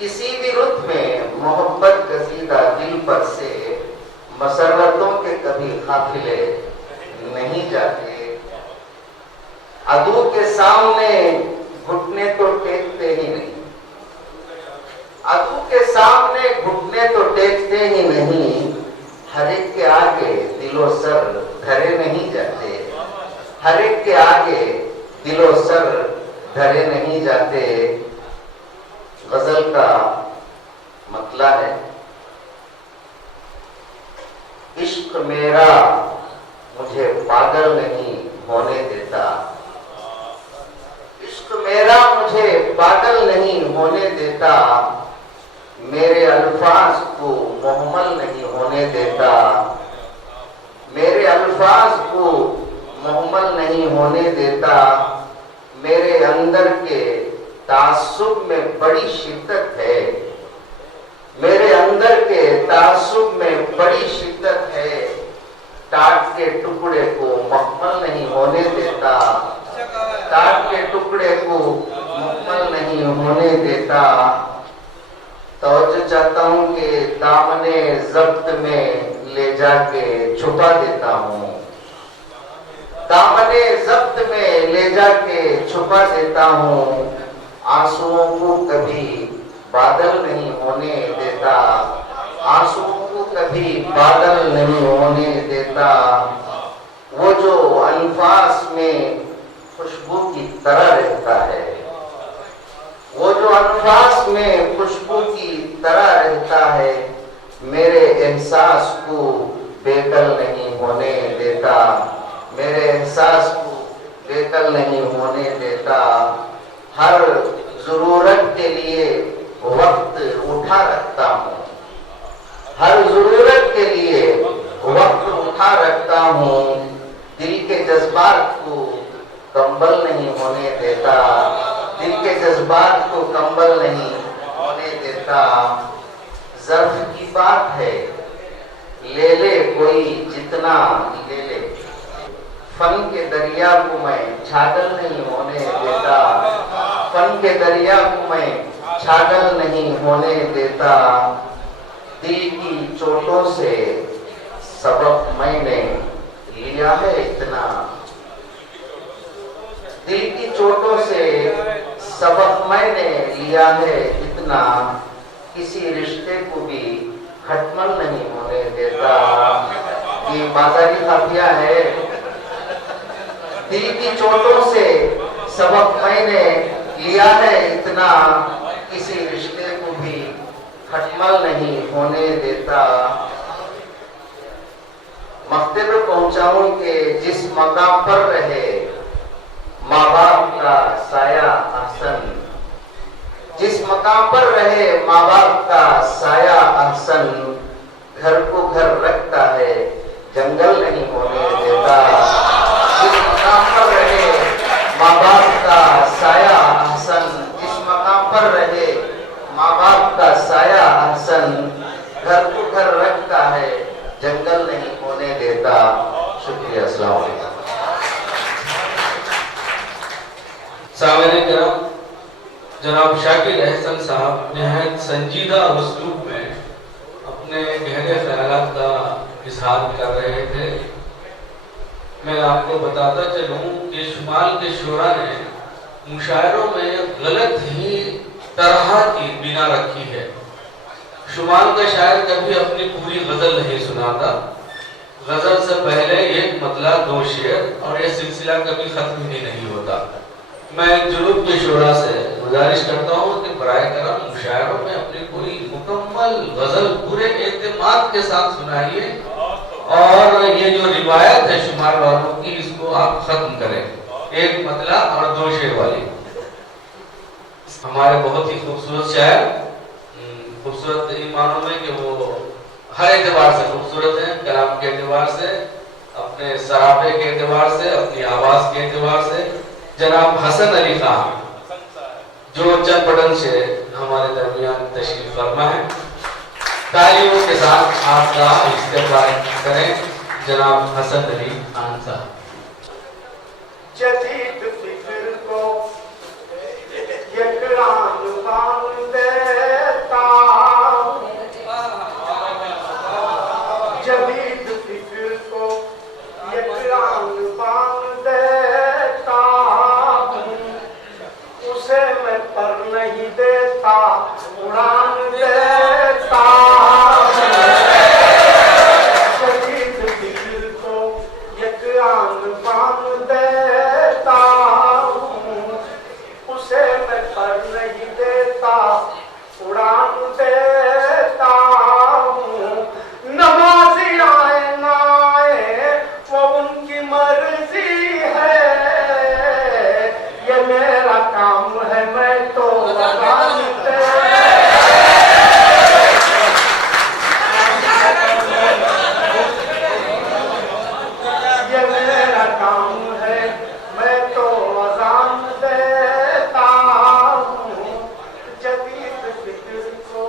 किसी भी रुत में मोहब्बत गजीदा दिल पर से, मसरतों के कभी काफिले नहीं जाते। अदू के सामने घुटने तो टेकते ही नहीं, अदू के सामने घुटने तो टेकते ही नहीं, हर एक के आगे दिलो सर धरे नहीं जाते, हर एक के आगे दिलो सर धरे नहीं जाते। गजल का मतला है, इश्क मेरा मुझे पागल नहीं होने देता, इश्क मेरा मुझे पागल नहीं होने देता, मेरे अल्फाज को मुहम्मल नहीं होने देता, मेरे अल्फाज को मुहम्मल नहीं होने देता। मेरे अंदर के तासुब में बड़ी शिद्दत है, मेरे अंदर के तासुब में बड़ी शिद्दत है, टाट के टुकड़े को मुकम्मल नहीं होने देता, टाट के टुकड़े को मुकम्मल नहीं होने देता। तवज्जो चाहता हूँ कि दामने ज़ब्त में ले जाके छुपा देता हूँ, दामने ज़ब्त में ले जाके छुपा देता हूँ। आंसुओं को कभी बादल नहीं होने देता, आंसुओं को कभी बादल नहीं होने देता। वो जो अल्फाज में खुशबू की तरह रहता है। वो जो अल्फाज में खुशबू की तरह रहता है, मेरे एहसास को बेकल नहीं होने देता, मेरे एहसास को बेकल नहीं होने देता। हर जरूरत के लिए वक्त उठा रखता हूँ, हर जरूरत के लिए वक्त उठा रखता हूँ। दिल के जज्बात को कंबल नहीं होने देता, दिल के जज्बात को कंबल नहीं होने देता। ज़र्फ की बात है, ले ले कोई जितना ले ले, फन के दरिया को मैं छागल नहीं होने देता, फन के दरिया को मैं छागल नहीं होने देता। दिल की चोटों से सबक मैंने लिया है इतना, दिल की चोटों से सबक मैंने लिया है इतना। किसी रिश्ते को भी खटमल नहीं होने देता। ये बाजारी काफिया है। दिल की चोटों से सबक मैंने लिया है इतना, किसी रिश्ते को भी खटमल नहीं होने देता। मक्ते पे पहुंचाऊं कि जिस मकाम पर रहे माँ बाप का साया अहसन, जिस मकाम पर रहे माँ बाप का साया अहसन। घर को घर रखता है, जंगल नहीं होने देता। जिस मकाम पर रहे माँ बाप का साया अहसन, जिस मकाम पर रहे माँ बाप का साया अहसन। घर को घर रखता है, जंगल नहीं होने देता। शुक्रिया। अस्सलाम वालेकुम। सामने करम जनाब शाकिर अहसन साहब निहायत संजीदा उसलूब में अपने गहरे ख्यालात का इजहार कर रहे थे। मैं आपको बताता चलूं कि शुमाल के शोरा ने मुशायरों में गलत ही तरह की बिना रखी है। शुमाल का शायर कभी अपनी पूरी गजल नहीं सुनाता, गजल से पहले एक मतला दो शेर और यह सिलसिला कभी खत्म ही नहीं होता। मैं जुनूब के शोरा से गुजारिश करता हूँ कि बराए करम मुशायरों में अपनी पूरी मुकम्मल गजल पूरे एतमाद के साथ सुनाइए और ये जो रिवायत है शुमार वालों की इसको आप खत्म करें, एक मतला और दो शेर वाली। हमारे बहुत ही खूबसूरत शायर, खूबसूरत ईमानों में कि वो हर एतबार से खूबसूरत हैं, कलाम के एतबार से, अपने सराफे के एतबार से, अपनी आवाज के एतबार से। जनाब हसन अली खान जो चंपटन से हमारे दरमियान तशरीफ फरमा है, तालियों के साथ आपका इस्तेमाल करें जनाब हसन अली खान साहब। जदीद फिक्र को यकरान बांध देता, जदीद फिक्र को यकरान बांध देता। उसे मैं पर नहीं देता, उड़ान देता। जदीद फिक्र को यकरान बांध देता, उसे मैं पर नहीं देता, उड़ान देता हूँ। नमाज़ी आए ना आए वो उनकी मर्जी है, ये मेरा काम है मैं तो अज़ान दे। ये मेरा काम है मैं तो अज़ान देता हूँ। जदीद फिक्र को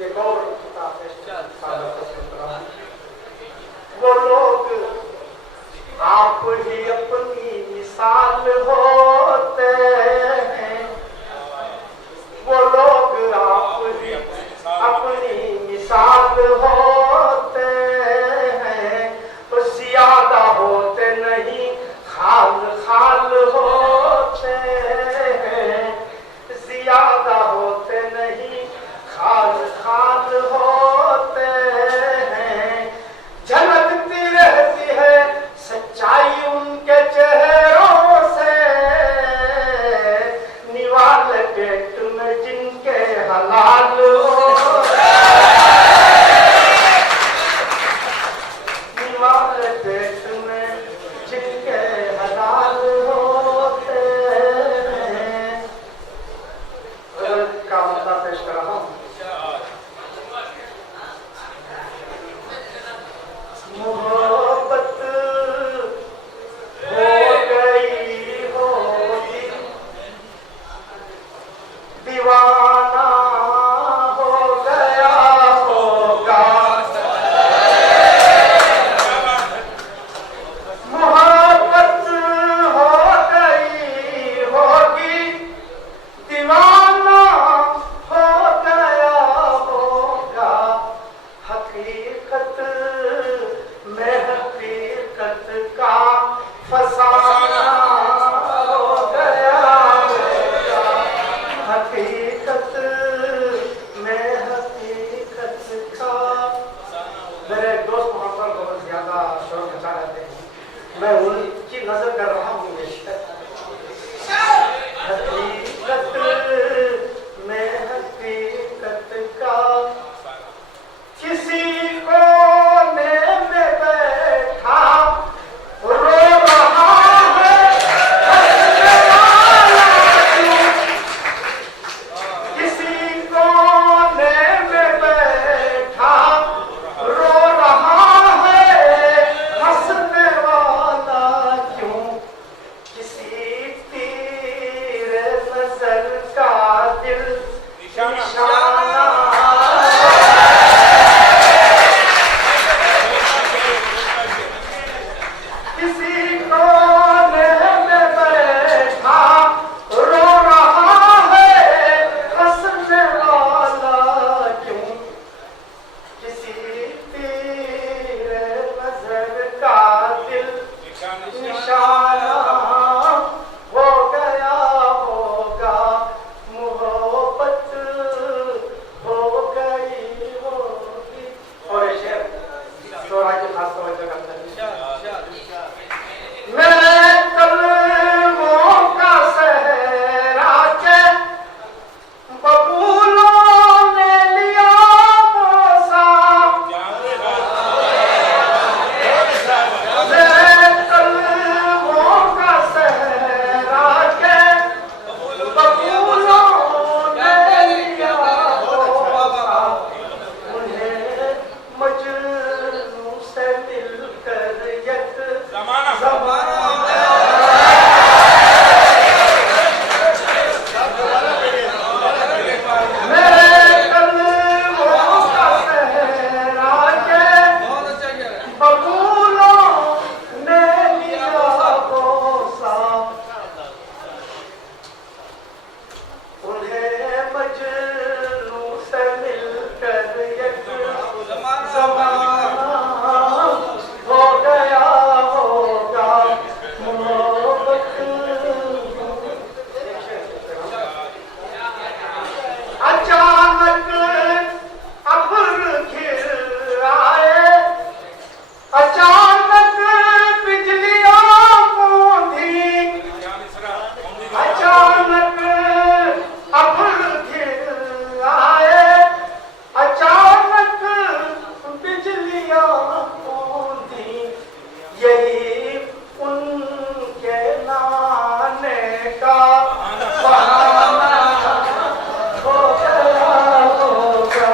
ये गौर किताब है। वो लोग आप ही अपनी मिसाल होते हैं, वो लोग आप ही अपनी मिसाल होते हैं। तो ज्यादा होते नहीं, खाल खाल होते हैं। ज्यादा होते नहीं, खाल खाल होते हैं। झलकती रहती है सच्चाई उनके चेहरों जिनके हलाल हो बीमार पेट में जिनके हलाल होते हैं। का मतलब पेश कर रहा हूँ। मोहब्बत हो गई होगी दीवाना हो गया होगा। मोहब्बत हो गई होगी दीवाना हो गया होगा। हकीकत में हकीकत का फसाना हो गया होगा। हकीकत में हकीकत का। मेरे दोस्त मोहम्मद बहुत ज्यादा शोर मचा रहते हैं, मैं उनकी नजर कर रहा हूँ। हकीकत में हकीकत का किसी कोने में बैठा रो रहा है हंसने वाला क्यों। किसी कोने में बैठा रो रहा है हंसने वाला क्यों। किसी तीर नजर का दिल निशाना किसी कोने में बैठा रो रहा है हंसने वाला क्यों। किसी तीर नजर का दिल निशाना हो गया होगा। मोहब्बत हो गई होगी। और ये शेर तो राज्य खास तवज्जो करता है। मेरे कलमों का सहरा के बबूलों ने लिया बोसा। मेरे कलमों का सहरा के बबूलों ने लिया बोसा। उन्हें मजनू से मिलकर एक मेरे कलमों का सहरा के बबूलों ने लिया बोसा। उन्हें मजनू से मिलकर एक ज़माना हो गया होगा। मोहब्बत अचानक अब्र घिर आए अचानक बिजलियां बूंदी। अचानक अब्र घिर आए अचानक बिजलियां बूंदी। यही उनके नाने का बहाना हो गया होगा।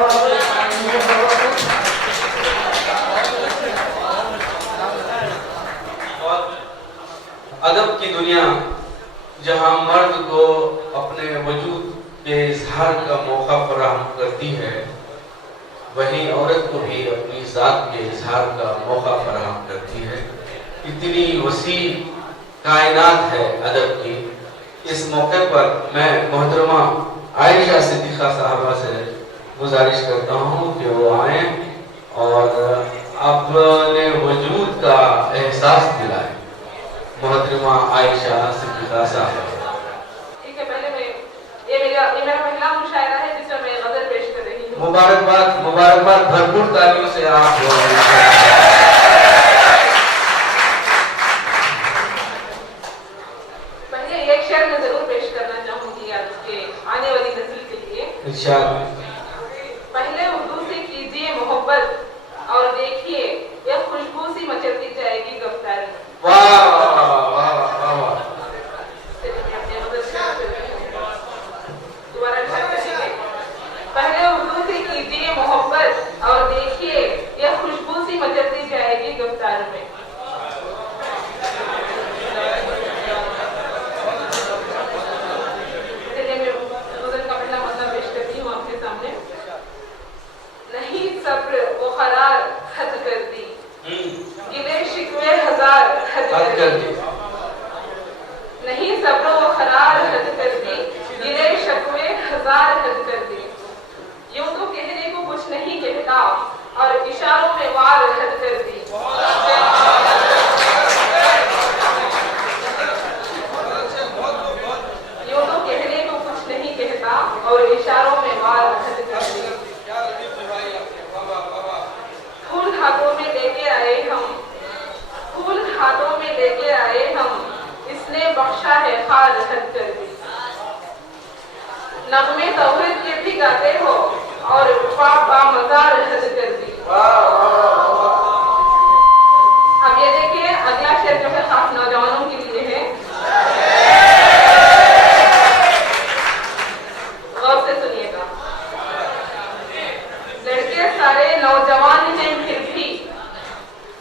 अदब की दुनिया जहाँ मर्द को अपने वजूद के इजहार का मौका फराहम करती है, वहीं औरत को भी अपनी जात के इजहार का मौका फराहम करती है। इतनी वसी कायनात है अदब की। इस मौके पर मैं मोहतरमा आयशा सिद्दीक़ा साहबा से गुजारिश करता हूँ कि वो आए और अपने वजूद का एहसास दिलाए। मोहतरमा आयशा सिद्दीक़ा साहबा। ठीक है, पहले मैं ये मेरा पहला मुशायरा है जिसमें मैं गज़ल पेश कर रही हूँ। मुबारकबाद, मुबारकबाद, भरपूर तालियों से आप पहले एक शेर मैं जरूर पेश करना चाहूंगी आपके आने वाली नस्ल के लिए। इरशाद। पहले उर्दू से कीजिए मोहब्बत और देखिए यह खुशबू सी मचलती जाएगी गफ्तार में। वाह वाह वाह वाह वाह। दोबारा करेंगे। पहले उर्दू से कीजिए मोहब्बत और देखिए यह खुशबू सी मचलती जाएगी गफ्तार में। सब्र वो करार हद कर दी, गिले शिकवे हजार हद कर दी। नहीं सब्र वो करार हद कर दी, गिले शिकवे हजार हद कर दी। यूं तो कहने को कुछ नहीं कहता और इशारों में वार हद कर दी। यूं तो कहने को कुछ नहीं कहता और इशारों में वार हद कर दी। फूल हाथों में लेके आए हम, फूल हाथों में लेके आए हम, इसने बख्शा है खार हद कर दी। नगमे तौहीद के भी गाते हो और पापा मजार हद कर दी। अब ये देखिए अगला शेर जो है खास नौजवानों के लिए है, गौर से सुनिएगा। लड़के सारे नौजवान हैं फिर भी,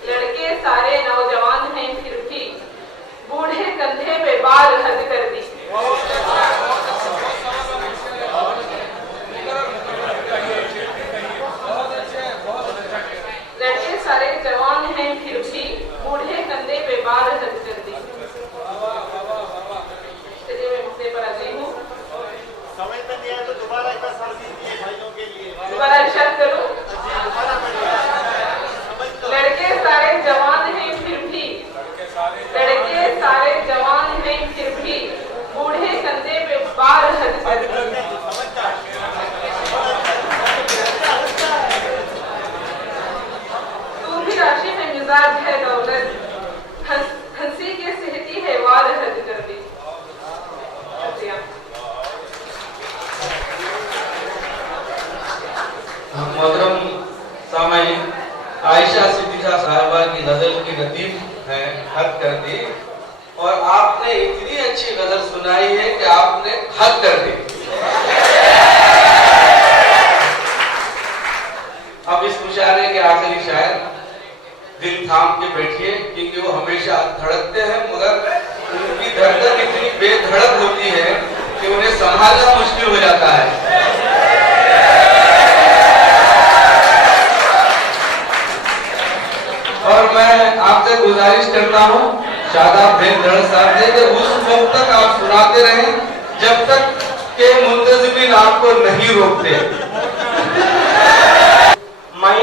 लड़के सारे नौजवान हैं फिर भी, बूढ़े कंधे पे बाल हद कर दी। लड़के सारे जवान हैं फिर भी, बूढ़े कंधे पे बाल हद कर दी। चलिए मैं मुद्दे पर आ गई हूँ। समझ में नहीं आया तो दोबारा एक बार समझ दीजिए भाइयों के लिए। दोबारा इरशाद करूं। लड़के सारे जवान हैं फिर भी, लड़के सारे जवान हैं फिर भी, बूढ़े कंधे पे बाल हद कर दी। तू भी राशि में मिजाज है दौलत, हंसी के सेहती है वार हद कर दी। मोहतरम सामईन, आयशा सिद्दीका साहिबा की गजल की नदीम है हद कर दी, और आपने इतनी अच्छी गजल सुनाई है कि आपने हद कर दी। अब इस मुशायरे के आखिरी शायर दिल थाम के बैठिए, क्योंकि वो हमेशा धड़कते हैं मगर उनकी धड़कन इतनी बेधड़क होती है कि उन्हें संभालना मुश्किल हो जाता है। और मैं आपसे गुजारिश करता हूँ शादाब बेंदड़ साहब से कि उस वक्त तक आप सुनाते रहें जब तक के मुंतज़िमीन आपको नहीं रोकते। मैं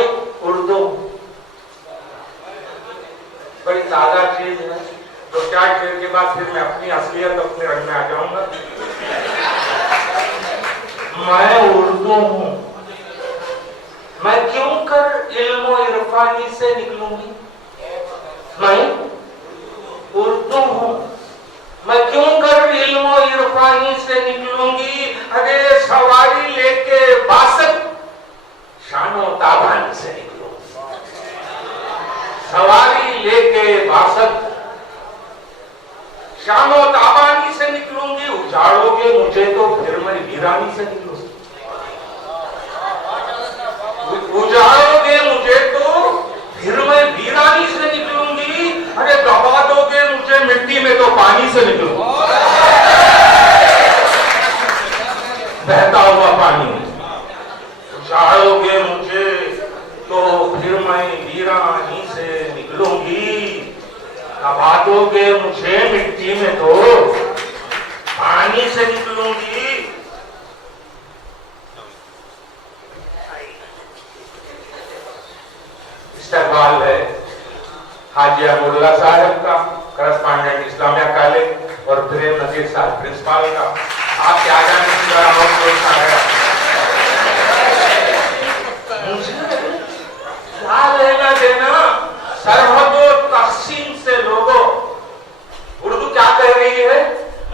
उर्दू बड़ी ताज़ा चीज है, तो क्या शेर के बाद फिर मैं अपनी असलियत अपने रंग में आ जाऊंगा। मैं उर्दू हूँ, मैं क्यों कर इल्मो इरफानी से निकलूंगी। मैं उर्दू हूँ, मैं क्यों कर इल्मो इरफानी से निकलूंगी। अरे सवारी लेके बासत शानो ताबानी से निकलूंगी। सवारी लेके बासत शानो ताबानी से निकलूंगी। उजाड़ोगे मुझे तो फिर मैं वीरानी से निकलूंगी। उजाड़ोगे मुझे तो फिर मैं वीरानी से निकलूंगी। अरे दबा दोगे मुझे मिट्टी में तो पानी से निकलूंगी। बहता हुआ पानी। उजाड़ोगे मुझे तो फिर मैं वीरानी से निकलूंगी। दबा दोगे मुझे मिट्टी में तो पानी से निकलूंगी। इस्तेमाल है हाजी अमरुल्ला साहब का, करस्पॉन्डेंट इस्लामिया कॉलेज, और प्रेम नजीर साहब प्रिंसिपल का। आपके आ जाने की मुझे क्या लेना देना सरहदों तकसीम से। लोगों, उर्दू क्या कह रही है,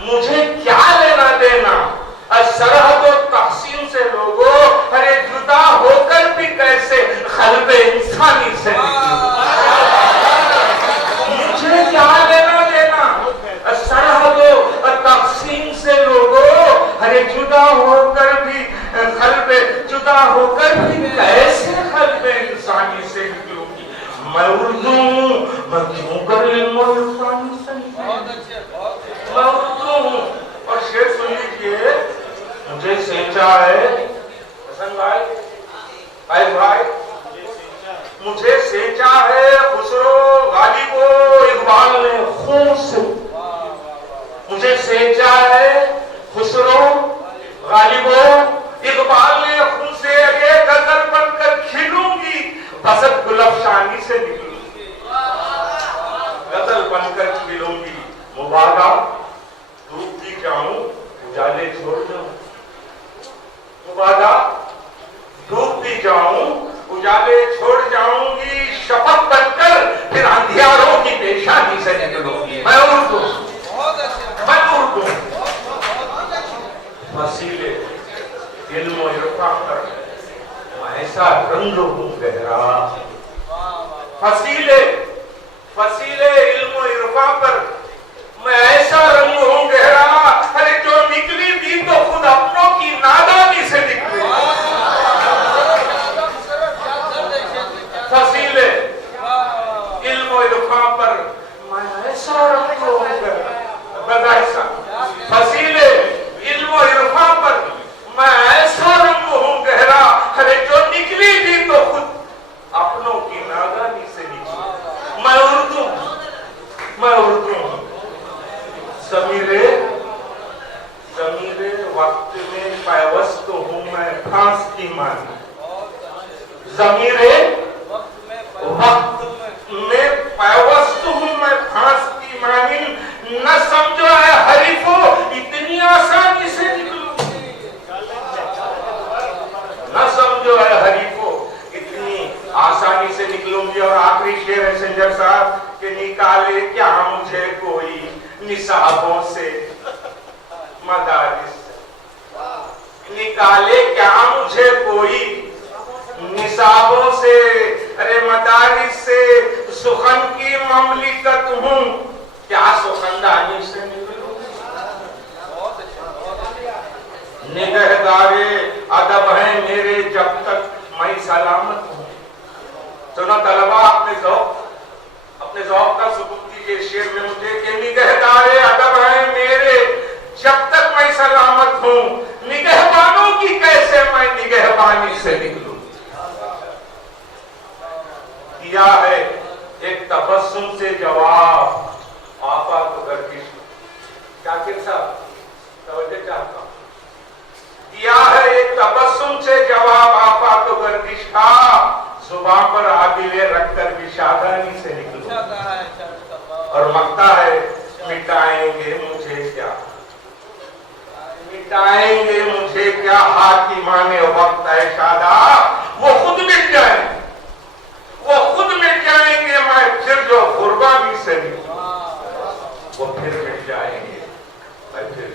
मुझे क्या लेना देना सरहदों तकसीम से। लोगों जुदा होकर भी कैसे कल्ब इंसानी से निकलूंगी? मैं उर्दू हूँ, मैं क्यों कर इल्म और इरफानी से निकलूंगी? मैं उर्दू हूँ। और शेर सुन लीजिए, मुझे सेंचा है हसन भाई, मुझे सेंचा है खुसरो गालिबो इकबाल ने खून से। मुझे सेंचा है खुसरो गालिबो इकबाल ने खून से। अगे गजल बनकर खिलूंगी, बसत गुलफशानी से निकलूंगी। गजल बनकर खिलूंगी, मुबादा डूब भी जाऊं, उजाले छोड़ जाऊं। मुबादा डूब भी जाऊं, उजाले छोड़ जाऊंगी। शपथ बनकर फिर अंधियारों की पेशानी से निकलूंगी। मैं उर्दू, मैं उर्दू। वसीले इल्म और इरफान पर मैं ऐसा रंग हूं गहरा। फसीले इल्म और इरफान पर मैं ऐसा रंग हूं गहरा। अरे जो निकली भी तो खुद अपनों की नादानी से निकली। फसीले इल्म और इरफान पर मैं ऐसा रंग हूं गहरा। फसीले इल्म और इरफान पर मैं ऐसा रंग हूं गहरा। अरे जो निकली भी तो खुद अपनों की नादानी से निकली। मैं उर्दू ज़मीरे वक्त में पैवस्त हूँ मैं फांस की मानी। ज़मीरे वक्त में पैवस्त हूँ मैं फांस की मानी। न समझो है हरीफो इतनी आसानी से निकलूंगी। न समझो है हरीफो इतनी आसानी से निकलूंगी। और आखिरी शेर है संजय साहब के, निकाले क्या मुझे कोई निसाबों से मदारिस, निकाले क्या मुझे कोई निसाबों से। अरे मदारिस से सुखन की ममलिकत हूँ, क्या सुखनदानी से निकलूं? निगहदारे अदब है मेरे जब तक मैं सलामत हूँ। सुनो तलबा, अपने ज़ौक़ का सबूत दीजिए शेर में मुझे कि निगहदारे अदब है मेरे जब तक मैं सलामत हूँ। निगहबानों की कैसे मैं निगहबानी से निकलूं? दिया है एक तबस्सुम से जवाब आपा तो गर्दिश। जाकिर साहब तवज्जो चाहता हूं। दिया है एक तबस्सुम से जवाब आपा तो गर्दिश का। जुबान पर आबिले रखकर विषादानी से निकलूं। और मकता है मिटाएंगे मुझे क्या, मिटाएंगे मुझे क्या। हाकिमाने वक्त है शादा, वो खुद मिट जाए, वो खुद मिट जाएंगे। मैं फिर जो कुर्बानी से निकलूं, वो फिर मिट जाएंगे। मैं फिर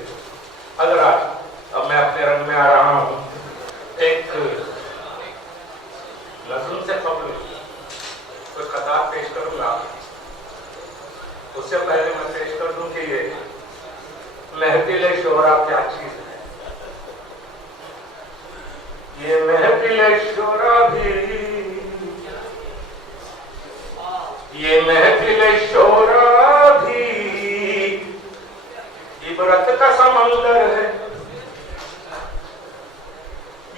अगर अब मैं अपने रंग में आ रहा हूं। एक नज़्म से कबल कोई खताब पेश करूंगा, उससे पहले मैं पेश कर दूं कि ये महफिल शोरा क्या चीज है। ये महफिल शोरा भी, ये महफिल शोरा भी इबरत का समंदर है।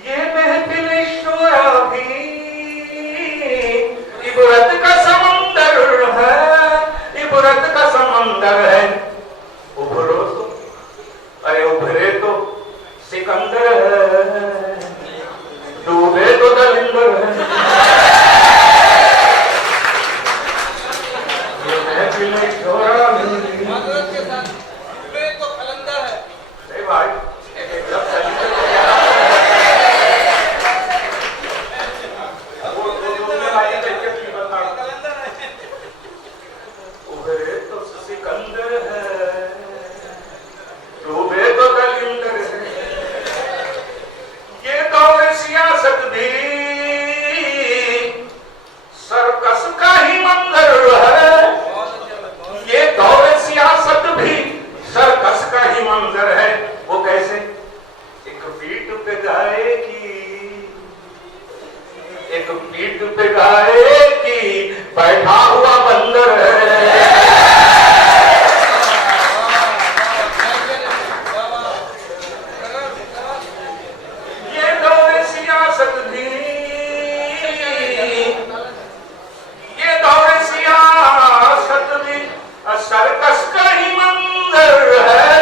ये महफिल शोरा भी इबरत का समंदर है, इबरत का समंदर है। उभरो तो, अरे उभरे तो सिकंदर है, डूबे तो दलिंदर है। ये महफिल शोरा भी तो कलंदर है। नहीं भाई, एकदम सही पीठ पे गाय की बैठा हुआ बंदर है। ये दौरे सियासत भी, ये दौरे सियासत भी सर्कस का ही मंजर है,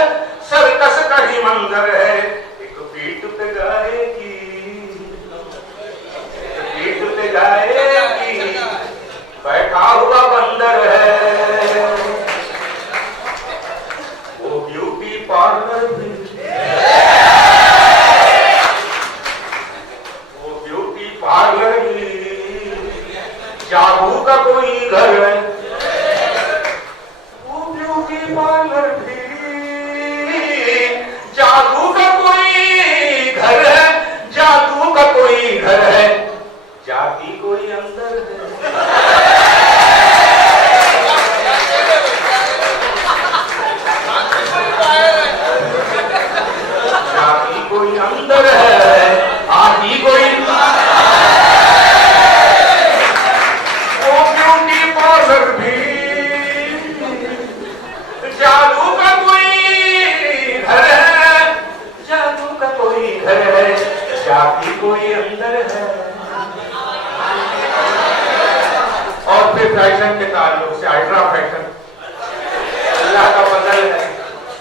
सर्कस का ही मंजर है। एक पीठ पे गाय की, पीठ पे गाय की बैठा हुआ बंदर है। वो ब्यूटी पार्लर भी, वो ब्यूटी पार्लर भी जादू का कोई घर है। पार्लर भी जादू का कोई घर है, जादू का कोई घर है, जाति कोई अंदर है। जाति कोई अंदर है, आदि कोई, वो ब्यूटी पार्लर भी जादू का कोई घर है, जादू का कोई घर है, जाति कोई अंदर है। और फिर फैशन के ताल्लुक से अल्ट्रा फैशन, अल्लाह का फजल है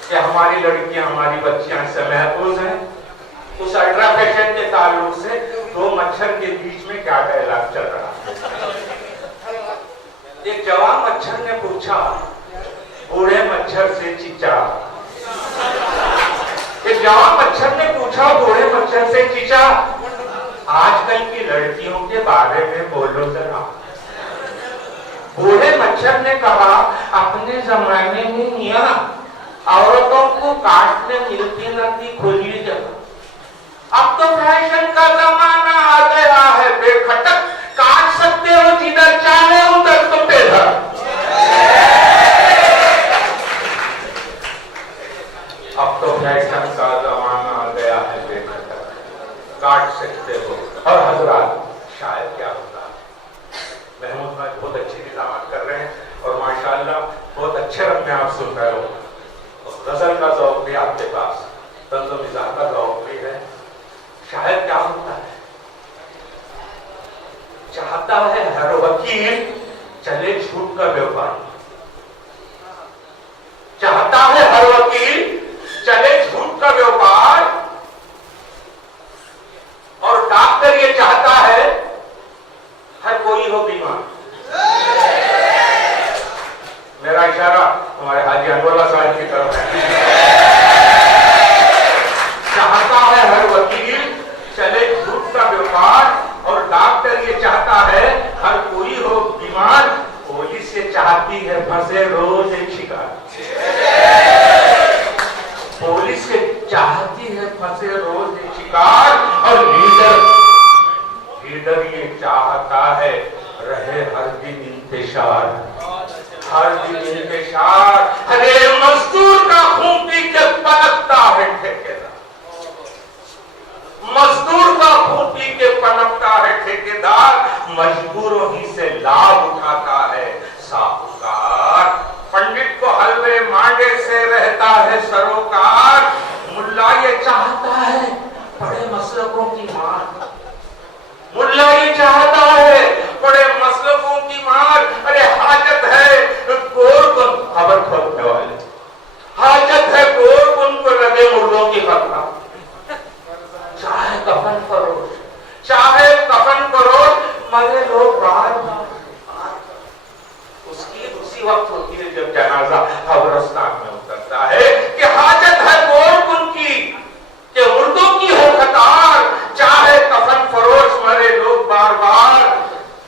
कि हमारी लड़कियां, हमारी बच्चियां इससे महफूज हैं। उस अल्ट्रा फैशन के ताल्लुक से दो मच्छर के बीच में क्या डायलॉग चल रहा है। एक जवान मच्छर ने पूछा बूढ़े मच्छर से चीचा, एक जवान मच्छर ने पूछा बूढ़े मच्छर से चीचा, आजकल की लड़कियों के बारे में बोलो जरा। बूढ़े मच्छर ने कहा, अपने जमाने में मियां औरतों को काटने मिलती न थी खुली जगह। अब तो फैशन का जमाना आ गया है बेखटक, काट सकते हो जिधर चाहे उधर तो बेधर। अब तो फैशन का जमाना आ गया है बेखटक, काट सकते हो। और हजरात, शायद क्या होता है, महमूद भाई बहुत अच्छी निजामत कर रहे हैं और माशाल्लाह बहुत अच्छे रंग में आप सुन रहे हो। गजल का ज़ौक़ भी आपके पास, तंज़-ओ-मिज़ाह का ज़ौक़ भी है। शायद क्या होता है, चाहता है हर वकील चले झूठ का व्यापार, चाहता है हर वकील चले झूठ का व्यापार, और डॉक्टर ये चाहता है हर कोई हो बीमार। मेरा इशारा हमारे हाजी अनवरुल्लाह साहब की तरफ है। चाहता है हर वकील चले झूठ का व्यापार, और डॉक्टर ये चाहता है हर कोई हो बीमार। पुलिस ये चाहती है फंसे रोज एक शिकार, पुलिस ये चाहती है फंसे रोज एक शिकार, और लीडर ये चाहता है रहे हर दिन इंतजार, हर दिन इंतजार। अरे मजदूर का खून पी के पनपता है ठेकेदार, मजदूर का खून पी के पनपता है ठेकेदार, मजबूरों ही से लाभ उठाता है साहूकार। पंडित को हलवे मांडे से रहता है सरोकार, मुल्ला ये चाहता है बड़े मसलकों की मार, मुल्ला ये चाहता है बड़े मसलकों की मार। अरे हाजत है गोरकुन, खबर खोलने वाले, हाजत है गोरकुन को लगे मुर्दों की खतरा। चाहे कफन फरोश, चाहे कफन फरोश, मरे लोग बार उसकी उसी वक्त होती है जब जनाजा कब्रिस्तान में उतरता है कि हाजत है गोरकुन की कि मुर्दों की हो कतार, चाहे कफन फरोश मरे लोग बार बार।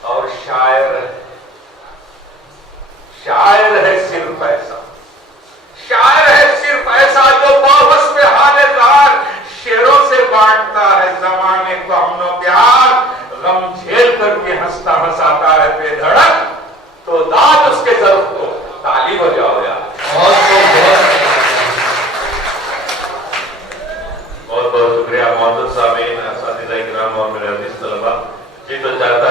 और शायर है सिर्फ ऐसा, शायर है सिर्फ ऐसा जो बावस में हालेदार शेरों से बांटता है जमाने को अमनो प्यार, गम झेल करके हंसता हंसाता है बेधड़क। तो दाद उसके जरूर को ताली हो जाओ यार। बहुत बहुत शुक्रिया मोहम्मद सामीन, असातिज़ा-ए-किराम और मेरे अज़ीज़ तलबा। जी तो चाहता